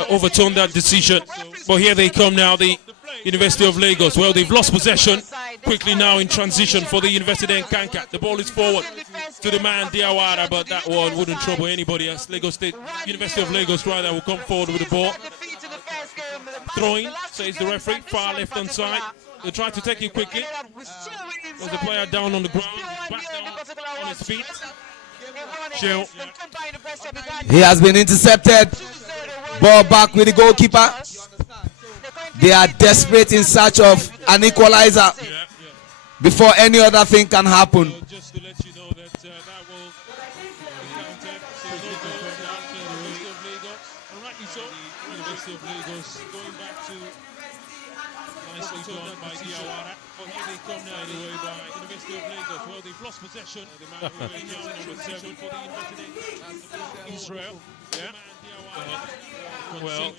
overturn that decision. But here they come now, the University of Lagos. Well, they've lost possession quickly now in transition for the University and Kankan. The ball is forward to the man Diawara, but that one wouldn't trouble anybody as Lagos State, University of Lagos rather, will come forward with the ball. Throwing, says the referee, far left hand side. They try to take it quickly. There's the player down on the ground, back down on his feet. Chill. He has been intercepted. Ball back with the goalkeeper. They are desperate in search of an equalizer before any other thing can happen. Just to let you know that that will counter. So no goals now for the University of Lagos. And rightly so. The University of Lagos going back to nicely done by Diawara. But here they come now anyway by University of Lagos. Well, they've lost possession. The man who is number 7 for the University Israel. Yeah. Well,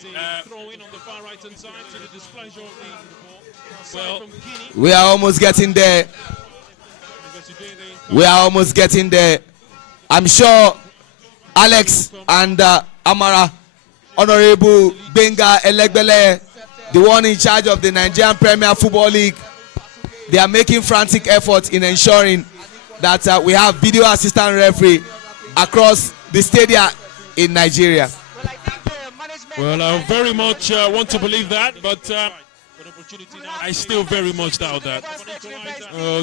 throw in on the far right hand side to the displeasure of the ball. From Guinea. We are almost getting there. We are almost getting there. I'm sure Alex and Amara, Honorable Benga Elegbele, the one in charge of the Nigerian Premier Football League, they are making frantic efforts in ensuring that we have video assistant referee across the stadia in Nigeria. Well, I very much want to believe that, but I still very much doubt that.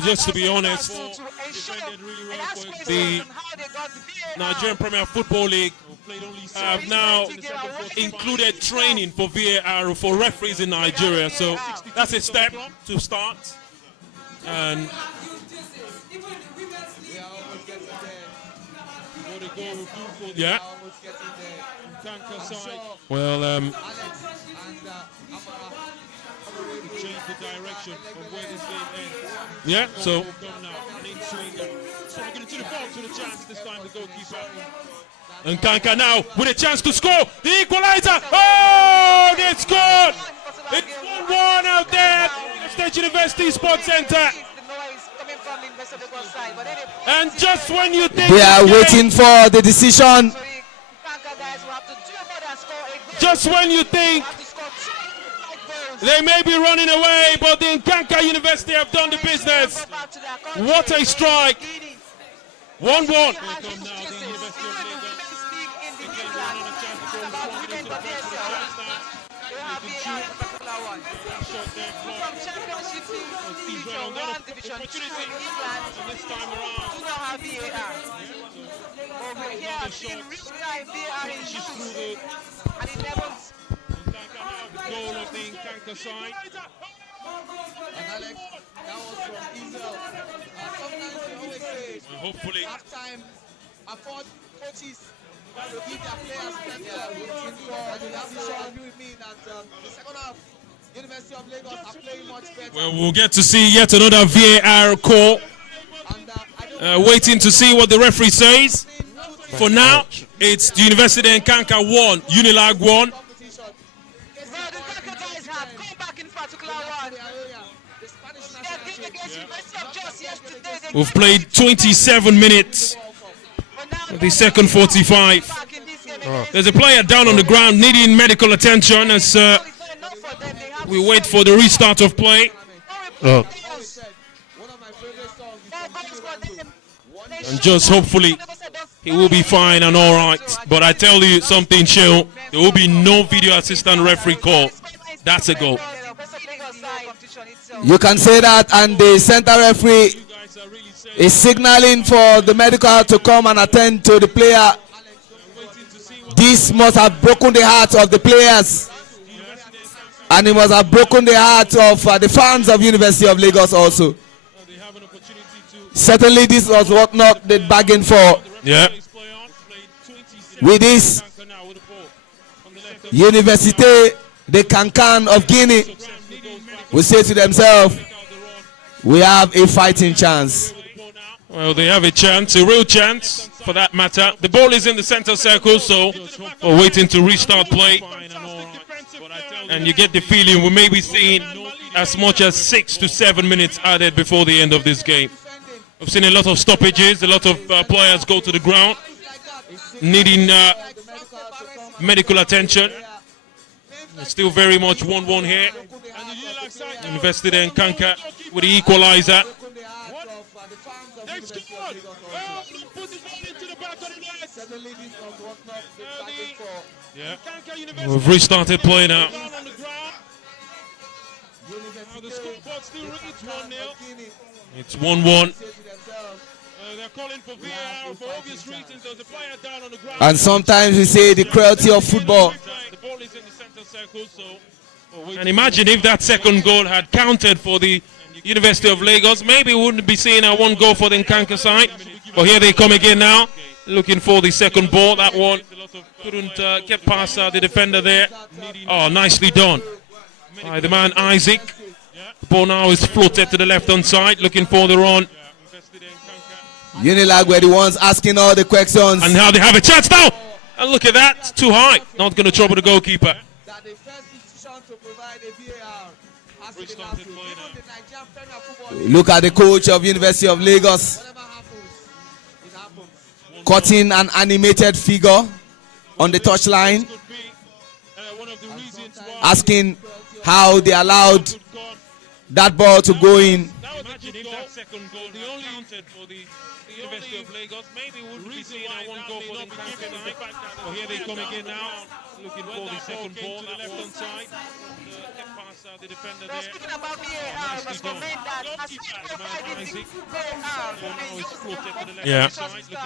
Just to be honest, the Nigerian Premier Football League have now included training for VAR for referees in Nigeria, so that's a step to start. And yeah. Well, change the direction of where this game ends. yeah, so So we're going to the box with a chance this time, the goalkeeper. and Kankan now with a chance to score the equalizer. Oh, they scored! It's 1-1 out there at State University Sports Center. And just when you think They are waiting for the decision. Just when you think they may be running away, but the Kankan University have done the business. What a strike! 1-1. Goal of the Kankan side. And Alex, that was from Israel. Sometimes we always say, Hopefully. half time, afford coaches to give their players pressure. And you have to agree with me that the second half, University of Lagos are playing much better. Well, we'll get to see yet another VAR call. Waiting to see what the referee says. For now, it's the University and Kankan 1, Unilag 1. We've played 27 minutes of the second 45. There's a player down on the ground needing medical attention as we wait for the restart of play. And just hopefully he will be fine and all right. But I tell you something, Sheo, there will be no video assistant referee call. That's a goal. You can say that, and the center referee is signaling for the medical to come and attend to the player. This must have broken the hearts of the players, and it must have broken the hearts of the fans of University of Lagos also. Certainly this was what not they bargained for. Yeah. With this, Université, the Kankan of Guinea, will say to themselves, we have a fighting chance. Well, they have a chance, a real chance for that matter. The ball is in the center circle, so we're waiting to restart play. And you get the feeling we may be seeing as much as 6 to 7 minutes added before the end of this game. We've seen a lot of stoppages, a lot of players go to the ground, needing medical attention. It's still very much 1-1 here. Invested in Kankan with the equalizer. Yeah. We've restarted play now. It's 1-1. And sometimes we say the cruelty of football. The ball is in the center circle, so And imagine if that second goal had counted for the University of Lagos, maybe we wouldn't be seeing a one goal for the Kankan side. But here they come again now, looking for the second ball. That one couldn't get past the defender there. Oh, nicely done by the man Isaac. The ball now is floated to the left-hand side, looking for the run. Unilag were the ones asking all the questions. And now they have a chance now. And look at that, it's too high. Not going to trouble the goalkeeper. Look at the coach of University of Lagos cutting an animated figure on the touchline, asking how they allowed that ball to go in. Imagine if that second goal, the only counted for the University of Lagos, maybe we would be seeing a one goal for the Kankan side. But here they come again now, looking for the second ball, the left-hand side. Get past the defender there. Speaking about VAR, must comment that as we provided VAR, yeah.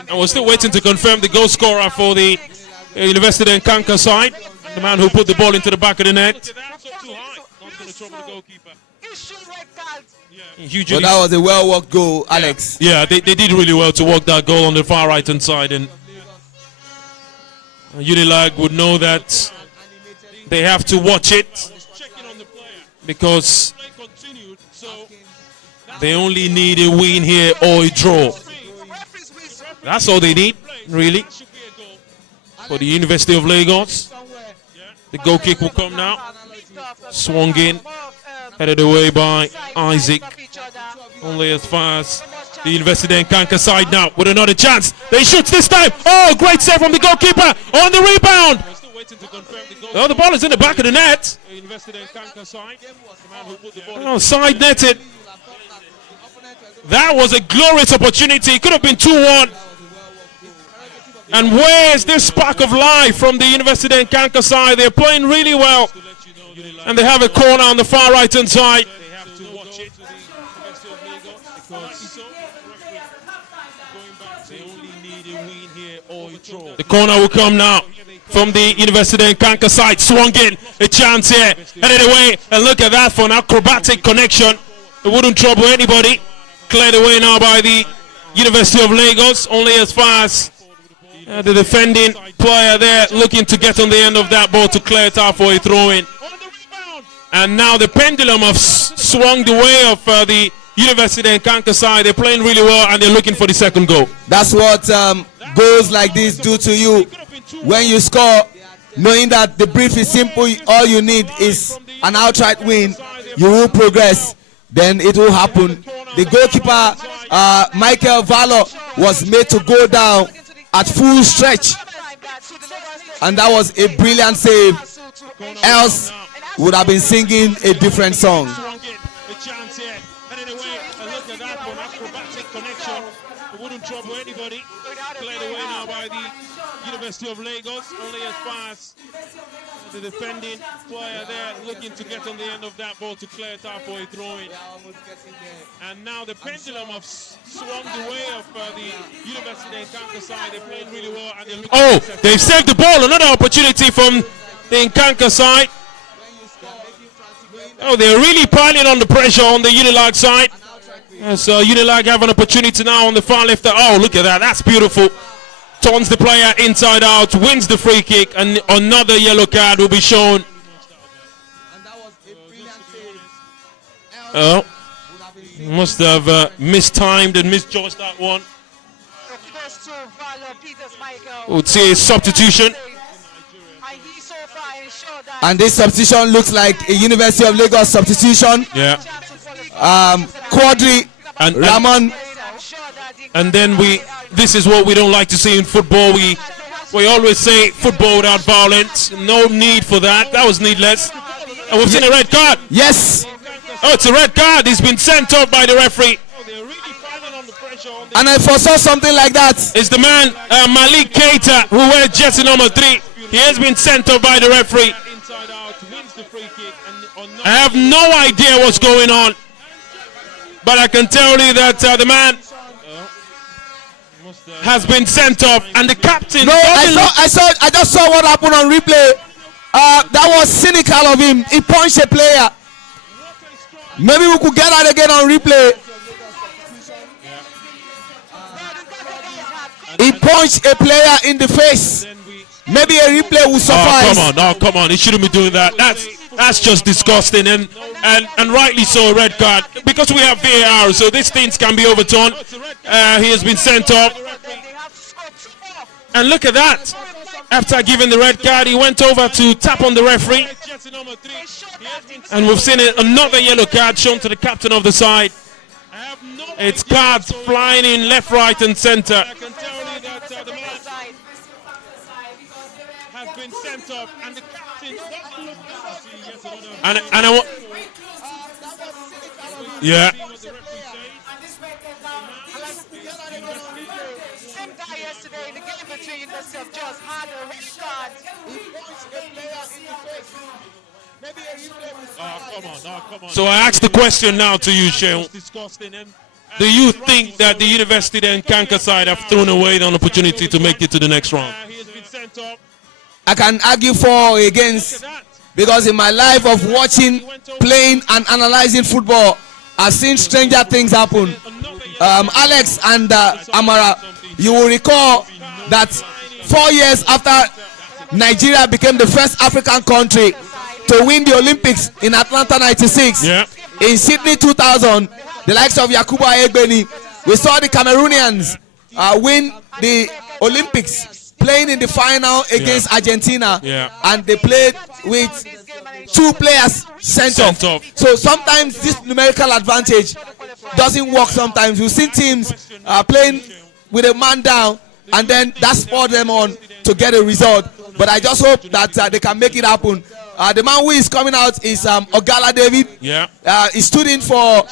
And we're still waiting to confirm the goal scorer for the University and Kankan side. The man who put the ball into the back of the net. But that was a well-worked goal, Alex. Yeah, they did really well to work that goal on the far right-hand side. And Unilag would know that they have to watch it because they only need a win here or a draw. That's all they need, really, for the University of Lagos. The goal kick will come now. Swung in, headed away by Isaac. Only as far as the University and Kankan side now with another chance. They shoot this time. Oh, great save from the goalkeeper on the rebound. Oh, the ball is in the back of the net. Oh, side netted. That was a glorious opportunity. It could have been 2-1. And where's this spark of life from the University and Kankan side? They're playing really well. And they have a corner on the far right-hand side. The corner will come now from the University and Kankan side. Swung in, a chance here, headed away, and look at that for an acrobatic connection. It wouldn't trouble anybody. Cleared away now by the University of Lagos, only as far as the defending player there looking to get on the end of that ball to clear it out for a throw-in. And now the pendulum have swung the way of the University and Kankan side. They're playing really well and they're looking for the second goal. That's what goals like this do to you. When you score, knowing that the brief is simple, all you need is an outright win, you will progress, then it will happen. The goalkeeper, Michael Valor, was made to go down at full stretch, and that was a brilliant save. Else would have been singing a different song. Trouble anybody. Cleared away now by the University of Lagos, only as far as the defending player there looking to get on the end of that ball to clear it out for a throw-in. And now the pendulum have swung the way of the University and Kankan side. They're playing really well. And they've saved the ball. Another opportunity from the Kankan side. Oh, they're really piling on the pressure on the Unilag side. So Unilag have an opportunity now on the far left. Oh, look at that. That's beautiful. Turns the player inside out, wins the free kick, and another yellow card will be shown. Oh, must have mistimed and misjudged that one. Would see a substitution. And this substitution looks like a University of Lagos substitution. Yeah. Quadri, Ramon. And then this is what we don't like to see in football. We always say football without violence. No need for that. That was needless. And we've seen a red card. Yes. Oh, it's a red card. He's been sent off by the referee. And I foresaw something like that. It's the man, Malik Keita, who wears jersey number 3. He has been sent off by the referee. I have no idea what's going on. But I can tell you that the man has been sent off, and the captain. No, I just saw what happened on replay. That was cynical of him. He punched a player. Maybe we could get that again on replay. He punched a player in the face. Maybe a replay will suffice. Come on. He shouldn't be doing that. That's just disgusting, and rightly so, a red card, because we have VAR, so these things can be overturned. He has been sent off, and look at that. After giving the red card, he went over to tap on the referee, and we've seen another yellow card shown to the captain of the side. It's cards flying in left, right, and center. I can tell you that the man has been sent off, and the captain doesn't look And I want, yeah. Same guy yesterday in the game between University of Jos had a red card. He punched a player in the face. Maybe a replay will suffice. Come on. So I ask the question now to you, Sheil. Do you think that the University and Kankan side have thrown away the opportunity to make it to the next round? He has been sent off. I can argue for or against, because in my life of watching, playing, and analyzing football, I've seen stranger things happen. Alex and Amara, you will recall that 4 years after Nigeria became the first African country to win the Olympics in Atlanta 96, in Sydney 2000, the likes of Yakubu Ayegbeni, we saw the Cameroonians win the Olympics, playing in the final against Argentina, and they played with 2 players sent off. So sometimes this numerical advantage doesn't work. Sometimes we've seen teams playing with a man down, and then that spurred them on to get a result. But I just hope that they can make it happen. The man who is coming out is Ogala David. He stood in for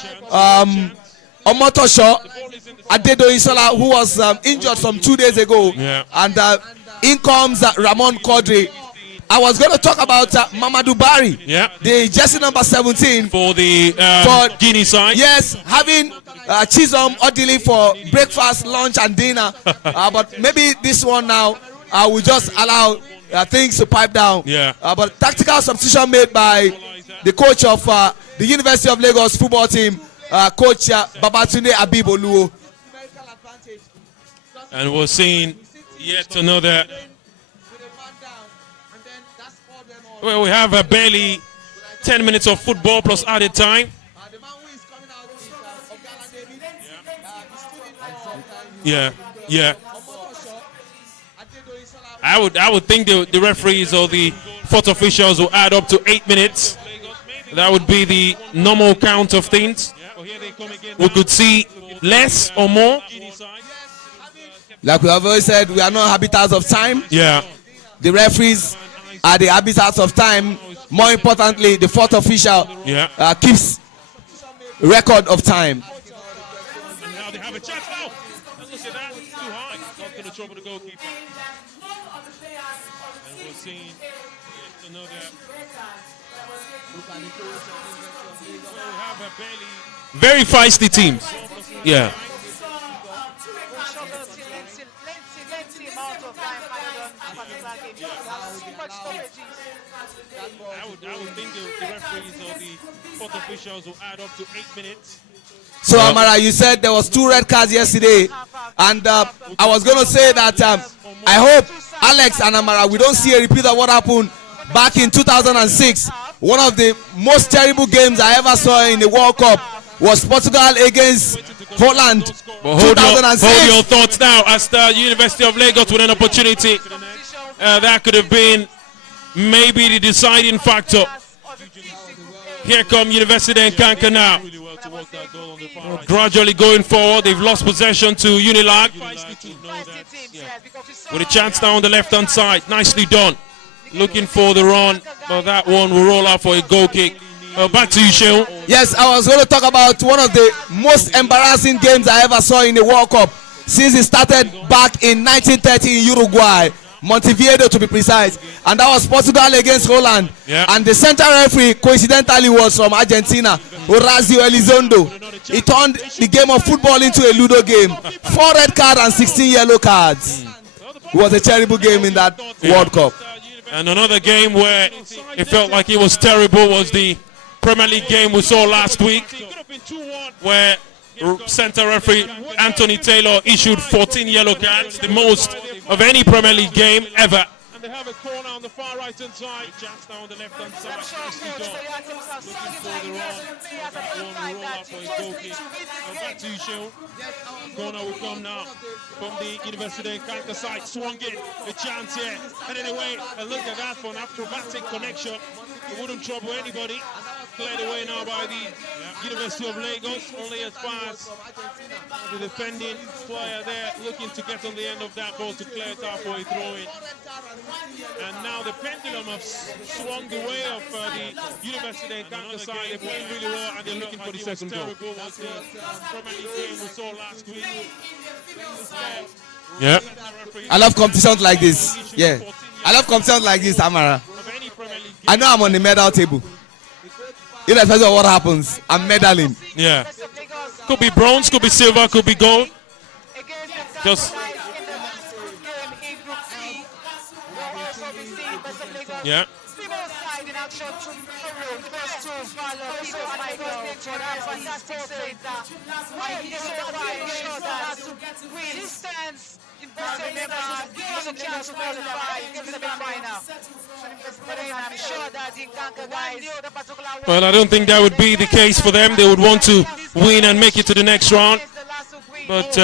Omotosho Adedoyisola, who was injured some 2 days ago. And in comes Ramon Kodri. I was going to talk about Mamadou Bari, the jersey number 17 for the Guinea side. Yes, having Chisom Odili for breakfast, lunch, and dinner. But maybe this one now will just allow things to pipe down. But tactical substitution made by the coach of the University of Lagos football team, Coach Babatunde Abiboluo. And we're seeing yet another. Well, we have barely 10 minutes of football plus added time. Yeah. I would think the referees or the fourth officials will add up to 8 minutes. That would be the normal count of things. We could see less or more. Like we have always said, we are not habitants of time. The referees are the habitants of time. More importantly, the fourth official keeps record of time. And now they have a chance now. And look at that, it's too high. Not going to trouble the goalkeeper. And we're seeing yet another. Well, we have a barely. Very feisty teams. I would think the referees or the fourth officials will add up to 8 minutes. So Amara, you said there was 2 red cards yesterday, and I was going to say that I hope Alex and Amara, we don't see a repeat of what happened back in 2006. One of the most terrible games I ever saw in the World Cup was Portugal against Holland. But hold your thoughts now, as the University of Lagos with an opportunity that could have been maybe the deciding factor. Here come University and Kankan now. Gradually going forward, they've lost possession to Unilag. With a chance now on the left-hand side. Nicely done. Looking for the run, but that one will roll out for a goal kick. Back to you, Sheil. Yes, I was going to talk about one of the most embarrassing games I ever saw in the World Cup since it started back in 1930 in Uruguay. Montevideo to be precise, and that was Portugal against Holland. And the center referee coincidentally was from Argentina, Horacio Elizondo. He turned the game of football into a Ludo game. 4 red cards and 16 yellow cards. It was a terrible game in that World Cup. And another game where it felt like it was terrible was the Premier League game we saw last week, where centre referee Anthony Taylor issued 14 yellow cards, the most of any Premier League game ever. They have a corner on the far right hand side. Just down the left hand side. Looking for the run. Roll up for his goal kick. And back to you, Sheil. Corner will come now from the Université Kankan side. Swung it. A chance here. And anyway, and look at that for an acrobatic connection. It wouldn't trouble anybody. Cleared away now by the University of Lagos. Only as far as the defending player there looking to get on the end of that ball to clear it out for a throw-in. And now the pendulum has swung the way of the University and Kankan side. They're playing really well and they're looking for the second goal. Was the Premier League game we saw last week. Yeah. I love competitions like this. Yeah. I love competitions like this, Amara. I know I'm on the medal table. Irrespective of what happens, I'm medaling. Yeah. Could be bronze, could be silver, could be gold. Just. Yeah. Well, I don't think that would be the case for them. They would want to win and make it to the next round. But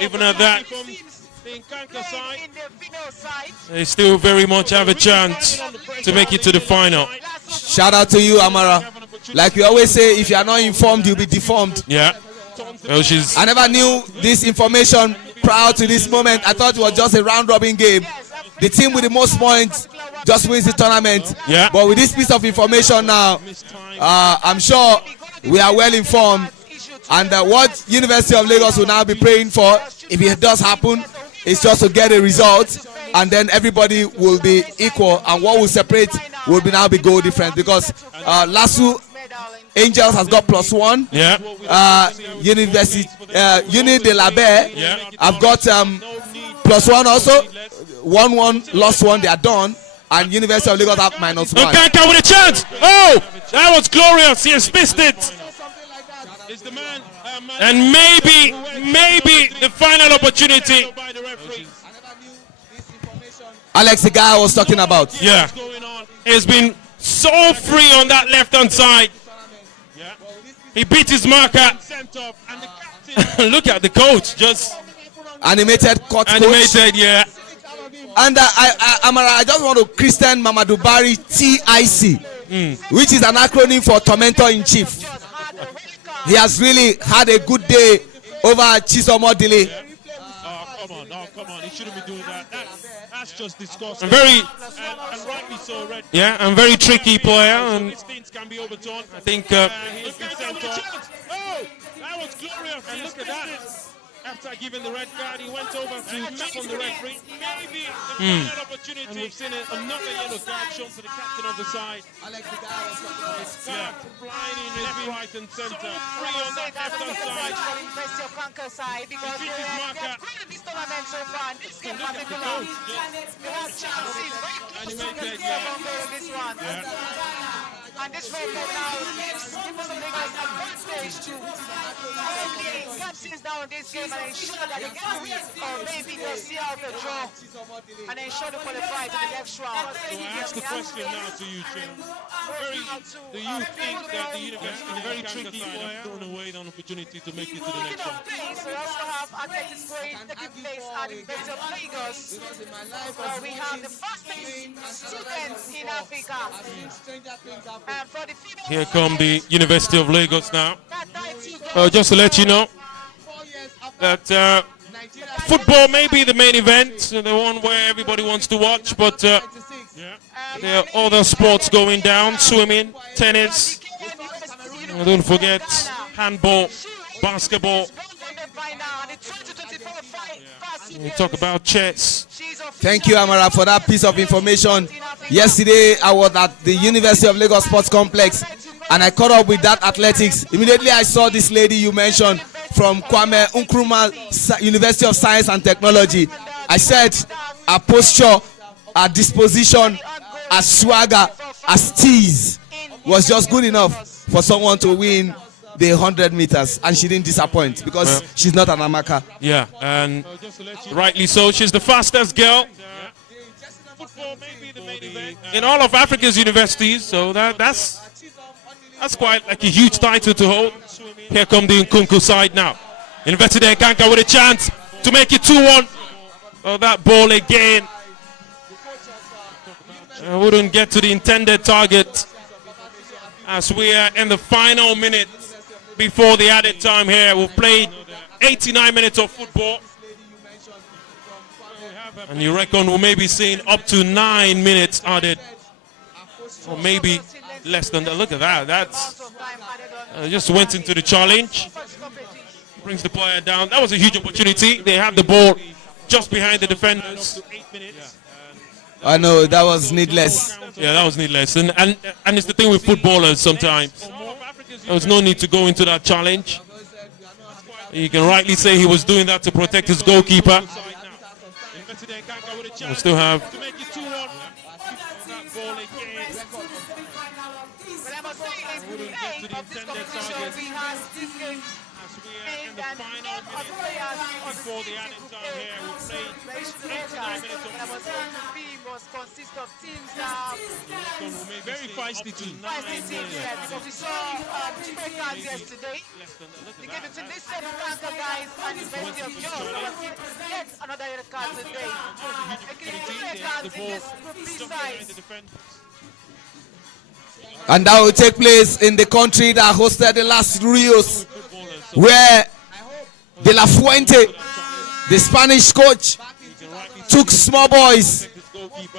even at that, they still very much have a chance to make it to the final. Shout out to you, Amara. Like we always say, if you are not informed, you'll be deformed. Yeah. Well, I never knew this information prior to this moment. I thought it was just a round-robin game. The team with the most points just wins the tournament. Yeah. But with this piece of information now, I'm sure we are well informed. And what University of Lagos will now be praying for, if it does happen, is just to get a result, and then everybody will be equal. And what will separate will now be goal difference, because Lasso Angels has got +1. Yeah. Uni de la Baie have got +1 also. 1-1, lost 1, they are done. And University of Lagos have -1. Kankan with a chance. Oh, that was glorious. He has missed it. And maybe the final opportunity. Alex, the guy I was talking about. Yeah. He's been so free on that left-hand side. He beat his marker. Look at the coach, just animated cut. Animated, yeah. And Amara, I just want to Christian Mamadou Bari TIC, which is an acronym for Tormentor in Chief. He has really had a good day over Chisomodile. Come on, he shouldn't be doing that. That's just disgusting. And very, and rightly so, Red. Yeah, and very tricky player. And things can be overturned. I think. He's been sent off. Oh, that was glorious. And look at that. After giving the red card, he went over to tap on the referee. Maybe the final opportunity. And we've seen another yellow card shown to the captain of the side. Yeah, flying in left, right, and center. Free on that left-hand side. University of Kankan side, because they have created this tournament so far. This game particular, they have chances. Very close to this one. And this record now gives University of Lagos advantage to probably capsins down this game and ensure that they can win, or maybe they'll see out the draw and ensure they qualify to the next round. So I ask the question now to you, Sheil. Do you think that the University is very tricky player thrown away an opportunity to make it to the next round? We also have athletics going taking place at the University of Lagos. We have the fastest students in Africa. Here come the University of Lagos now. Just to let you know that football may be the main event, the one where everybody wants to watch, but there are other sports going down: swimming, tennis, and don't forget handball, basketball. We talk about chess. Thank you, Amara, for that piece of information. Yesterday, I was at the University of Lagos Sports Complex, and I caught up with that athletics. Immediately, I saw this lady you mentioned from Kwame Nkrumah University of Science and Technology. I said, her posture her disposition, her swagger, her steez was just good enough for someone to win the 100 meters, and she didn't disappoint because she's not an Amaka. Yeah, and rightly so. She's the fastest girl in all of Africa's universities, so that's quite like a huge title to hold. Here come the Nkunku side now. Université Kankan with a chance to make it 2-1. Oh, that ball again. Wouldn't get to the intended target, as we are in the final minute before the added time here. We've played 89 minutes of football, and you reckon we'll maybe seeing up to 9 minutes added, or maybe less than that. Look at that. That's just went into the challenge, brings the player down. That was a huge opportunity. They have the ball just behind the defenders. I know that was needless. Yeah, that was needless, and it's the thing with footballers sometimes. There was no need to go into that challenge. You can rightly say he was doing that to protect his goalkeeper. We still have. Before the added time here, we played 89 minutes of consist of teams very feisty team. Because we saw Kankan yesterday. The game between this set of Kankan guys and the University of York. Yet another red card today. Making 2 red cards in this group B side. And that will take place in the country that hosted the last Rios, where De La Fuente, the Spanish coach, took small boys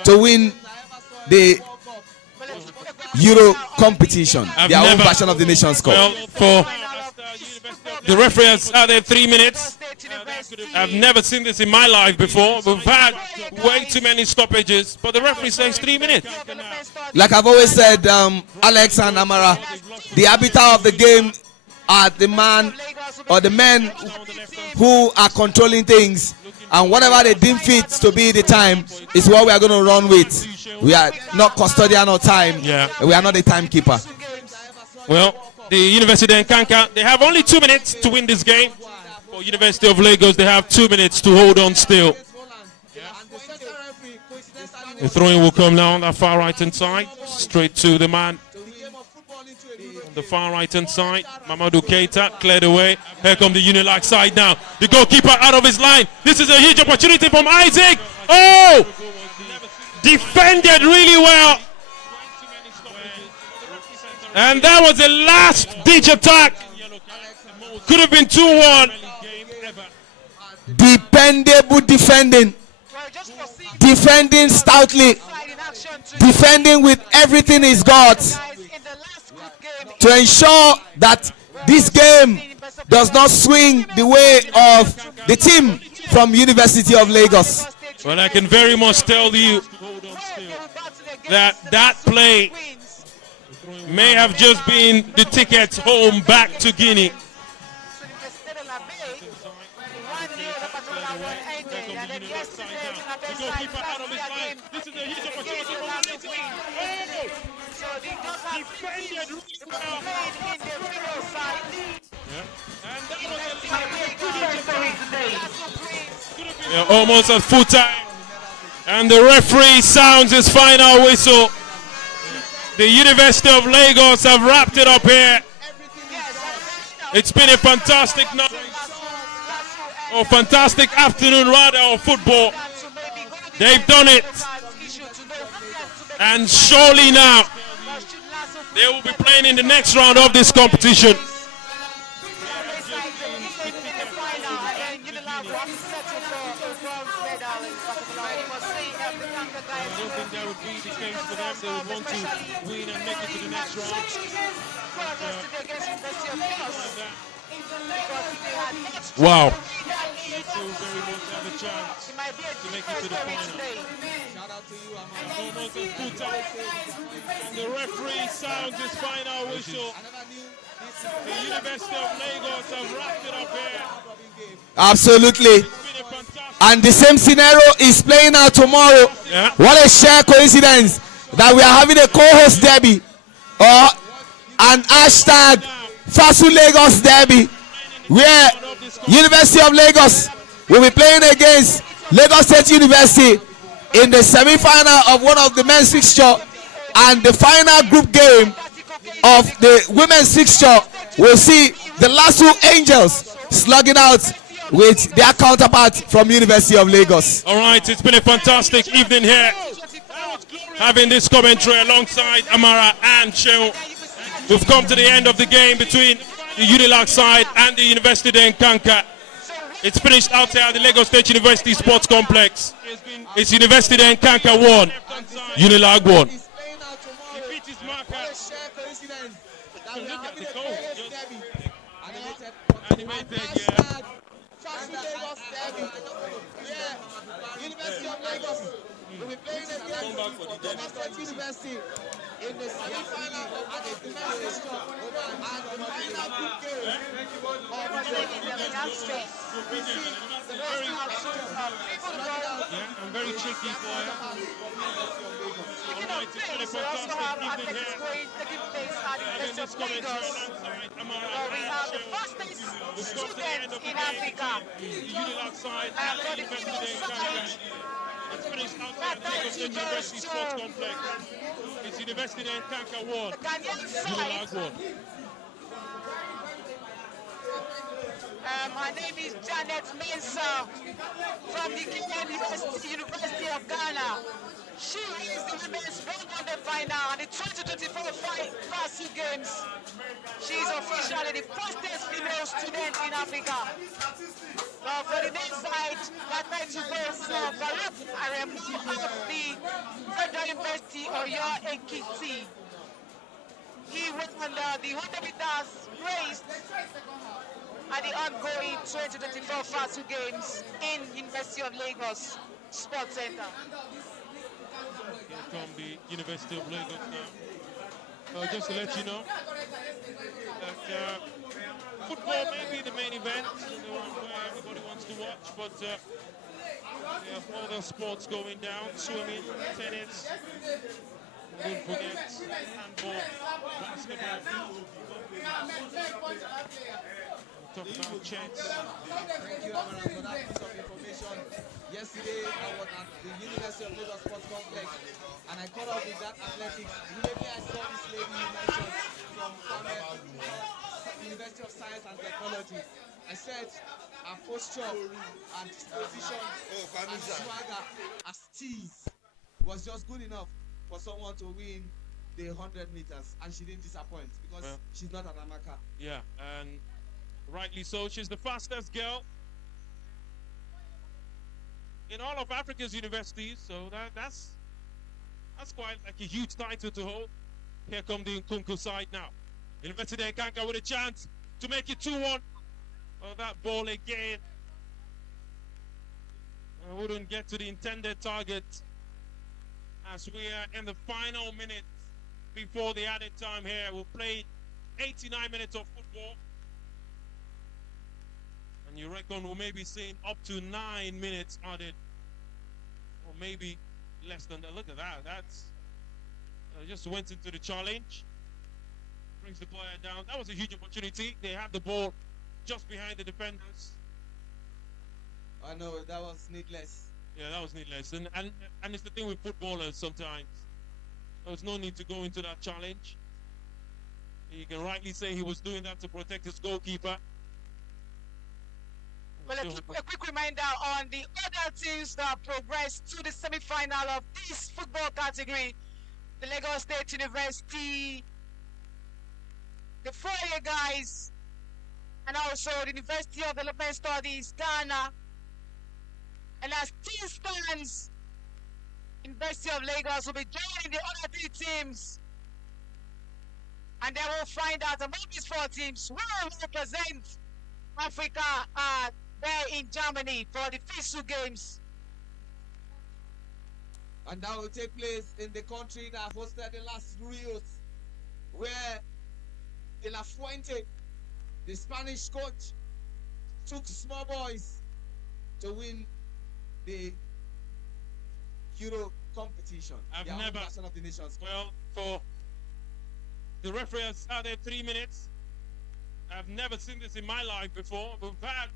to win the Euro competition, their own version of the Nations Cup. Well, for the referee has added 3 minutes. I've never seen this in my life before. We've had way too many stoppages, but the referee says 3 minutes. Like I've always said, Alex and Amara, the arbiter of the game are the man or the men who are controlling things, and whatever they deem fit to be the time is what we are going to run with. We are not custodian of time. Yeah. We are not the timekeeper. Well, the Université in Kankan, they have only 2 minutes to win this game. For University of Lagos, they have 2 minutes to hold on still. The throwing will come now on that far right hand side, straight to the man on the far right hand side. Mamadou Keita cleared away. Here come the Unilag side now. The goalkeeper out of his line. This is a huge opportunity from Isaac. Oh! Defended really well. And that was the last ditch attack. Could have been 2-1. Dependable defending. Defending stoutly. Defending with everything he's got to ensure that this game does not swing the way of the team from University of Lagos. Well, I can very much tell you that that play may have just been the ticket home back to Guinea. Yeah, almost at full time, and the referee sounds his final whistle. The University of Lagos have wrapped it up here. It's been a fantastic night, or fantastic afternoon rather, of football. They've done it, and surely now they will be playing in the next round of this competition. They would want to win and make it to the next round. Wow. They still very much have a chance to make it to the final. Almost at full time. And the referee sounds his final whistle. The University of Lagos have wrapped it up here. Absolutely. It's been a fantastic And the same scenario is playing out tomorrow. Yeah. What a sheer coincidence that we are having a co-host derby or an hashtag Fasu Lagos derby, where University of Lagos will be playing against Lagos State University in the semi-final of one of the men's fixture, and the final group game of the women's fixture will see the last two angels slugging out with their counterpart from University of Lagos. All right, it's been a fantastic evening here, having this commentary alongside Amara and Shehu. We've come to the end of the game between the Unilag side and the Université Kankan. It's finished out here at the Lagos State University Sports Complex. It's Université Kankan 1, Unilag 1. University of Lagos will be playing against Lagos State University in the semi-final of the domestic cup and the final group game I'm very tricky for you. Speaking of things, we also have athletics taking place at the University of Lagos, where we have the fastest students in Africa. And for the female side, it's finished outside the Lagos State University Sports Complex. It's University and Kankan 1, Unilag 1. Her name is Janet Mensah from the University of Ghana. She is the women's one-on-one final at the 2024 Fasu Games. She is officially the fastest female student in Africa. Now for the next side, that title goes Farouk Aremu of the Federal University Oyo Ekiti. He won the 100 meters race at the ongoing 2024 Fasu Games in University of Lagos Sports Center. Here come the University of Lagos now. Just to let you know that football may be the main event, the one where everybody wants to watch, but we have other sports going down: swimming, tennis. Don't forget handball, basketball. Talk about chess. Thank you, Amara, for that piece of information. Yesterday, I was at the University of Lagos Sports Complex, and I caught up with that athletics. Immediately, I saw this lady you mentioned from University of Science and Technology. I said her posture and position and swagger as tease was just good enough for someone to win the 100 meters, and she didn't disappoint because she's not an Amaka. Yeah, and rightly so. She's the fastest girl in all of Africa's universities, so that's quite like a huge title to hold. Here come the Nkunku side now. Université Kankan with a chance to make it 2-1. Oh, that ball again. I wouldn't get to the intended target as we are in the final minute before the added time here. We've played 89 minutes of football. And you reckon we'll maybe seeing up to 9 minutes added, or maybe less than that. Look at that. That's just went into the challenge. Brings the player down. That was a huge opportunity. They had the ball just behind the defenders. I know, that was needless. Yeah, that was needless. And it's the thing with footballers sometimes. There's no need to go into that challenge. You can rightly say he was doing that to protect his goalkeeper. Well, a quick reminder on the other teams that progressed to the semi-final of this football category. The Lagos State University, the 4-year guys, and also the University of Development Studies, Ghana. And as team stands, University of Lagos will be joining the other 3 teams. And then we'll find out among these 4 teams who will represent Africa there in Germany for the Fasu Games. And that will take place in the country that hosted the last Rios, where De La Fuente, the Spanish coach, took small boys to win the Euro competition. I've the never- National of the Nations. Well, for the referee has started 3 minutes. I've never seen this in my life before. We've had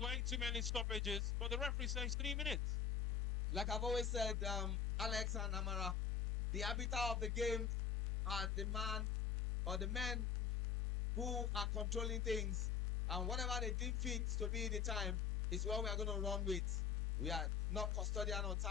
way too many stoppages, but the referee says 3 minutes. Like I've always said, Alex and Amara, the arbiter of the game are the man or the men who are controlling things, and whatever they deem fit to be the time is what we are going to run with. We are not custodian of time.